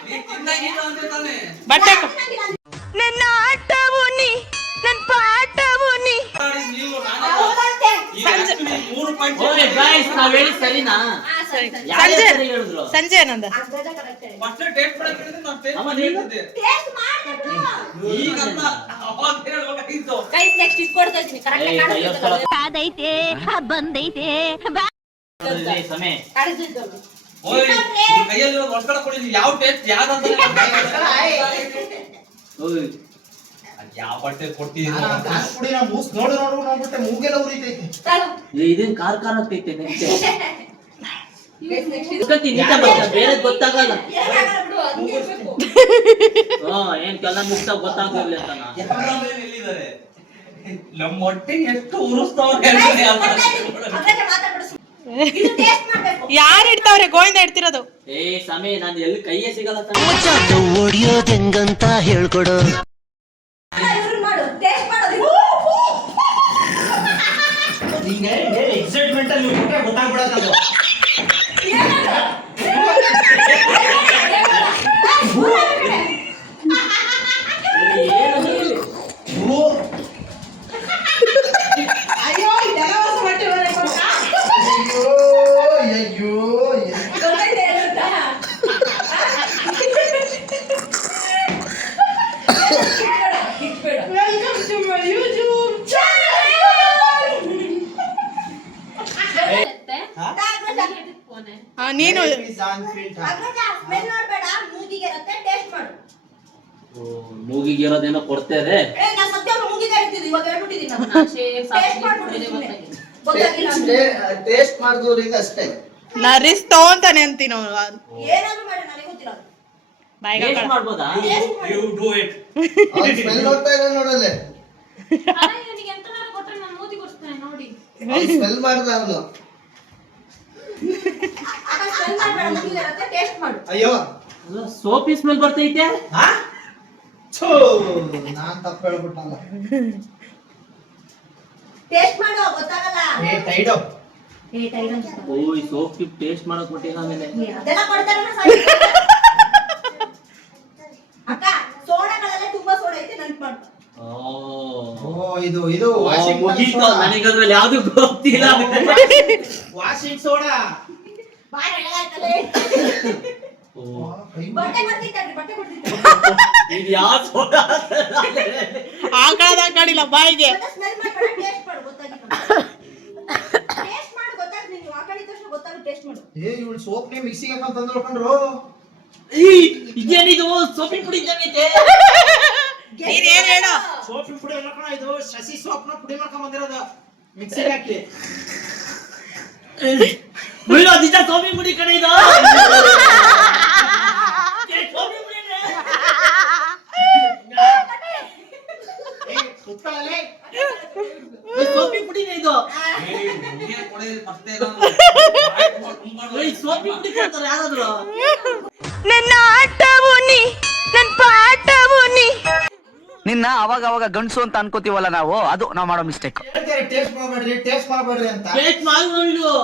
ನೀನ್ ತಿನ್ನಾಗಿಲ್ಲ ಅಂದ್ರೆ ತಾನೇ. ಬಟ್ಟೆ ನನ್ನ ಆಟವು ನೀ ನನ್ನ ಪಾಠವು ನೀ ಮಾಡಿ ನೀವು ನಾನೇ ಹೌದಂತೆ ಈಗ actually 3 ಪಾಯಿಂಟ್ ಓಯ್ ಗಾಯ್ಸ್ ನಾವ್ ಹೇಳಿ ಸರಿನಾ ಯಾರು ಸರಿ ಹೇಳಿದ್ರು ಸಂಜೆ ಏನಂದ ಅಂದಾಜ ಕರೆಕ್ಟ್ ಹೇಳಿ ಫಸ್ಟ್ ಟೇಸ್ಟ್ ಮಾಡಕ್ಕೆ ಹೇಳಿದ್ರೆ ನಾನು ಟೇಸ್ಟ್ ಅಮ್ಮ ನೀನು? ಮಾಡ್ತಿದ್ದೆ. ಟೇಸ್ಟ್ ಮಾಡ್ಬಿಟ್ಟು ಈಗ ಅಲ್ಲ ಅವಾಗ ಹೇಳ್ಬೇಕಾಗಿತ್ತು. ಗೈಸ್ ನೆಕ್ಸ್ಟ್ ಇದು ಕೊಡ್ತಾ ಇದ್ದೀನಿ ಕರೆಕ್ಟ್ ಏಯ್, ಕೈ ಹೊಡ್ಕೊಳ. ಕಾದೈತೆ ಬಂದೈತೆ ನೋಡಿದ್ರೆ ಸಮಯ ಕಾಣಿಸಿದ್ದು ಓಯ್ ಈ ಕೈಯಲ್ಲಿ ಒಡ್ಕಡ ಕೊಡಿ ಯಾವ ಟೇಸ್ಟ್ ಯಾವ್ದಂತ ಓಯ್ ಯಾವ ಬಟ್ಟೆ ಕೊಟ್ಟಿದ್ದೀರಾ ಗ್ಲಾಸ್ ಪುಡಿ ನಾ ಮೂಸ್ ನೋಡು ನೋಡ್ಬಿಟ್ಟೆ ಮೂಗೆಲ್ಲ ಉರಿತೈತೆ. ಇದೇನ್ ಕಾರ್ ಆಗ್ತೈತೆ ನೆಕ್ಸ್ಟ್ ಗೈಸ್ ನೆಕ್ಸ್ಟ್ ಇಸ್ಕೊಂತೀನಿ ನೀಟ ಬರ್ತಾ ಬೇರೆ ಗೊತ್ತಾಗಲ್ಲ. ಏನಾಗಲ್ಲ ಬಿಡು ಹಂಗೆ ಇರ್ಬೇಕು ಏನ್ ಕೆಲ ಮುಕ್ತ ಗೊತ್ತಾಗೋಗ್ಲಿ ಅಂತ ನಾ ಕ್ಯಾಮ್ರಾಮನ್ ಎಲ್ಲಿದ್ದಾರೆ? ನಮ್ಮ ಹೊಟ್ಟೆ ಎಷ್ಟು ಉರಿಸ್ತಾವ್ರೆ ಅದ್ರಾಗೆ ಮಾತಾಡ್ಬಿಡು ಇದು ಟೇಸ್ಟ್ ಮಾಡ್ಬೇಕು ಯಾರು ಇಡ್ತಾವ್ರೆ ಗೋವಿಂದ ಇಡ್ತಿರೋದು. ಏ ಸಮಯ ನಾನು ಎಲ್ಲಿ ಕೈಯೇ ಸಿಗಲ್ಲ ಹೊಡಿಯೋದ್ ಹೆಂಗಂತ ಹೇಳ್ಕೊಡು. ಇವ್ರು ಮಾಡು ಟೇಸ್ಟ್ ಮಾಡೋದು ಹಿಂಗೆ ಎಕ್ಸೈಟ್ಮೆಂಟ್ ಅಲ್ಲಿ ಬಿಟ್ರೆ ಗೊತ್ತಾಗ್ಬಿಡತ್ತದು. ಅಯ್ಯೋ ಇದೆಲ್ಲ ಹೊಸ ಬಟ್ಟೆ ಬರೇ ಕೊಟ್ಟ. ಅಯ್ಯೋ ಗೊತ್ತೈತೆ ಏನಂತ? ಇಟ್ಬೇಡ. Welcome to my YouTube channel. ನೀನು ಅಗ್ರಜ, smell ನೋಡ್ಬೇಡ, ಮೂಗಿಗೆ ಇರುತ್ತೆ, taste ಮಾಡು. ಮೂಗಿಗೆ ಇರೋದೇನೋ ಕೊಡ್ತೇವೆ. ನಾನ್ ಸತ್ಯ ಅವ್ರು ಮೂಗಿಗೆ ಇರ್ತಿದ್ವಿ, ಇವಾಗ ಹೇಳ್ಬಿಟ್ಟಿದೀನಿ ನಾನು. Taste ಮಾಡ್ಬಿಡು ಸುಮ್ನೆ. ಗೊತ್ತಾಗಿಲ್ಲ ಅಂದ್ರೆ. ಟೇಸ್ಟ್ ಮಾಡಿದವ್ರಿಗೆ ಅಷ್ಟೇ. ನರಿಸ್ ತಗೊಂತಾನೆ ಅಂತೀನಿ ಅವ್ನು. ಏನಾದ್ರೂ ಮಾಡಿ ನನಗೆ ಗೊತ್ತಿಲ್ಲ ಅದು. ಬಾಯಿಗೆ ಟೇಸ್ಟ್ ಹಾಕೊಳ್ಳ. ಮಾಡ್ಬೋದಾ? You do it. ಸ್ಮೆಲ್ ನೋಡ್ತಾ ಇಲ್ಲ ನೋಡಲೆ. ನನಗೆ ಎಂತನಾದ್ರು ಕೊಟ್ರೆ ನಾನು ಮೂತಿ ಕೊಡ್ತೇನೆ ನೋಡಿ. ಸ್ಮೆಲ್ ಮಾಡ್ದ ಅವನು. ಆಗ smell ಮಾಡ್ಬೇಡ, ಮೂಗಿಗೆ ಇರುತ್ತೆ, taste ಮಾಡು. ಅಯ್ಯೋ ಸೋಪಿ ಸ್ಮೆಲ್ ಬರ್ತೈತೆ. ಥೂ, ನಾನ್ ತಪ್ಪು ಹೇಳ್ಬಿಟ್ಟಲ್ಲ. Taste ಮಾಡು, ಗೊತ್ತಾಗಲ್ಲ. ಟೈಡೋ ಓ ಈ ಸೋಪ್ ಟೇಸ್ಟ್ ಮಾಡಕ್ ಕೊಟ್ಟಿಲ್ಲ ಆಮೇಲೆ. ಅದೆಲ್ಲ ಕೊಡ್ತಾರಲ್ಲ ಸಾಕು. ಅಕ್ಕ, ಸೋಡಾಗಳೆಲ್ಲ ತುಂಬಾ ಸೋಡಾ ಐತೆ, ನೆನ್ಪು ಮಾಡು. ಓ ಇದು ಮುಗೀತು, ನನಗದ್ರಲ್ಲಿ ಯಾವ್ದು ಗೊತ್ತಿಲ್ಲ. Washing soda. ಬಾಯ್ ಎಳೆದಾಯ್ತಲ್ಲ. ಬಟ್ಟೆ ಕೊಡ್ತಿದ್ದಾರ್ರಿ, ಬಟ್ಟೆ ಕೊಡ್ತಿದ್ದಾರೆ. ಇದು ಯಾವ ಸೋಡಾ? ಹಾಕಡಿಲ್ಲ ಬಾಯಿಗೆ. ಮತ್ತೆ smell ಮಾಡ್ಬೇಡ, taste ಮಾಡು, ಗೊತ್ತಾಗಿಲ್ಲ. Taste ಮಾಡು, ಗೊತ್ತಾಗ್ತದೆ. ನೀವು ಆ ಕಡೆ ಇದ್ದಷ್ಟು ಗೊತ್ತಾಗುತ್ತೆ, taste ಮಾಡು. ಇವಳು ಸೋಪ್ನೇ ಮಿಕ್ಸಿಗೆ ಹಾಕೊಂಡು ತಂದು ನೋಡ್ಕೊಂಡ್ರು. ಇದೇನಿದು ಸೋಪಿನ ಪುಡಿ ಇದ್ದಂಗೈತೆ. ನೀನ್ ಏನ್ ಹೇಳು? ಸೋಪಿನ ಪುಡಿ ಎಲ್ಲ ಕಣ, ಇದು ಶಶಿ ಸೋಪ್ನ ಪುಡಿ ಮಾಡ್ಕೊಂಡ್ ಬಂದಿರೋದು ಮಿಕ್ಸಿಗೆ ಹಾಕಿ. ಬಿಡು, ನಿಜ ಸೋಪಿನ ಪುಡಿ ಕಡೆ ಇದು. ಸೋಪಿನ ಪುಡಿನೇ. ಕುತ್ಕೊಳ್ಳಲೆ. ಸೋಪಿನ ಪುಡಿನೇ ಇದು. ಸೋಪಿನ ಪುಡಿ ಕೊಡ್ತಾರೆ ಯಾರಾದ್ರು. ನನ್ನ ಆಟವು ನೀ, ನನ್ನ ಪಾಠವು ನೀ. ನಿನ್ನ ಅವಾಗ ಅವಾಗ ಗಂಡಸು ಅಂತ ಅನ್ಕೋತೀವಲ್ಲ ನಾವು, ಅದು ನಾವು ಮಾಡೋ ಮಿಸ್ಟೇಕ್. ಟೇಸ್ಟ್ ಮಾಡ್ಬೇಡ್ರಿ ಅಂತ. ಟೇಸ್ಟ್ ಮಾಡಿ ನೋಡು.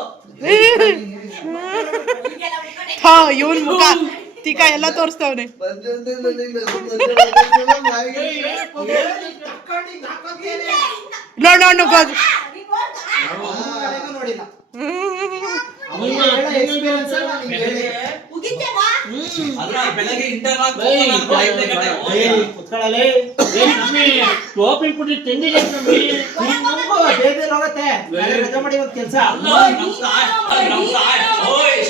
ಹಾ ಇವನ್ ಮುಖ ತಿಕ್ಕ ಎಲ್ಲ ತೋರಿಸ್ತವ್ನೆ. ನೋಡ್ ನೋಡ್ ನೀನ್ ನೋಡಿಲ್ಲ. ಉಗಿತೇವಾ? ಅದ್ರ ಬೆಳಗ್ಗೆ ಇಂಟರ್ವ್ಯೂ ಆಗ್ಬೋದು, 5 ಗಂಟೆ ಹೋಗಿ. ಕುತ್ಕೊಳ್ಳಲೆ. ಸೋಪಿನ ಪುಡಿ ತಿಂದಿಲ್ಲ ನಮ್ಮಿ. ಬೇಗ ಹೋಗತ್ತೆ. ರಜೆ ಮಾಡಿ ಒಂದು ಕೆಲಸ. ನಮ್ದು ಆಯ್ತು. ಓಯ್.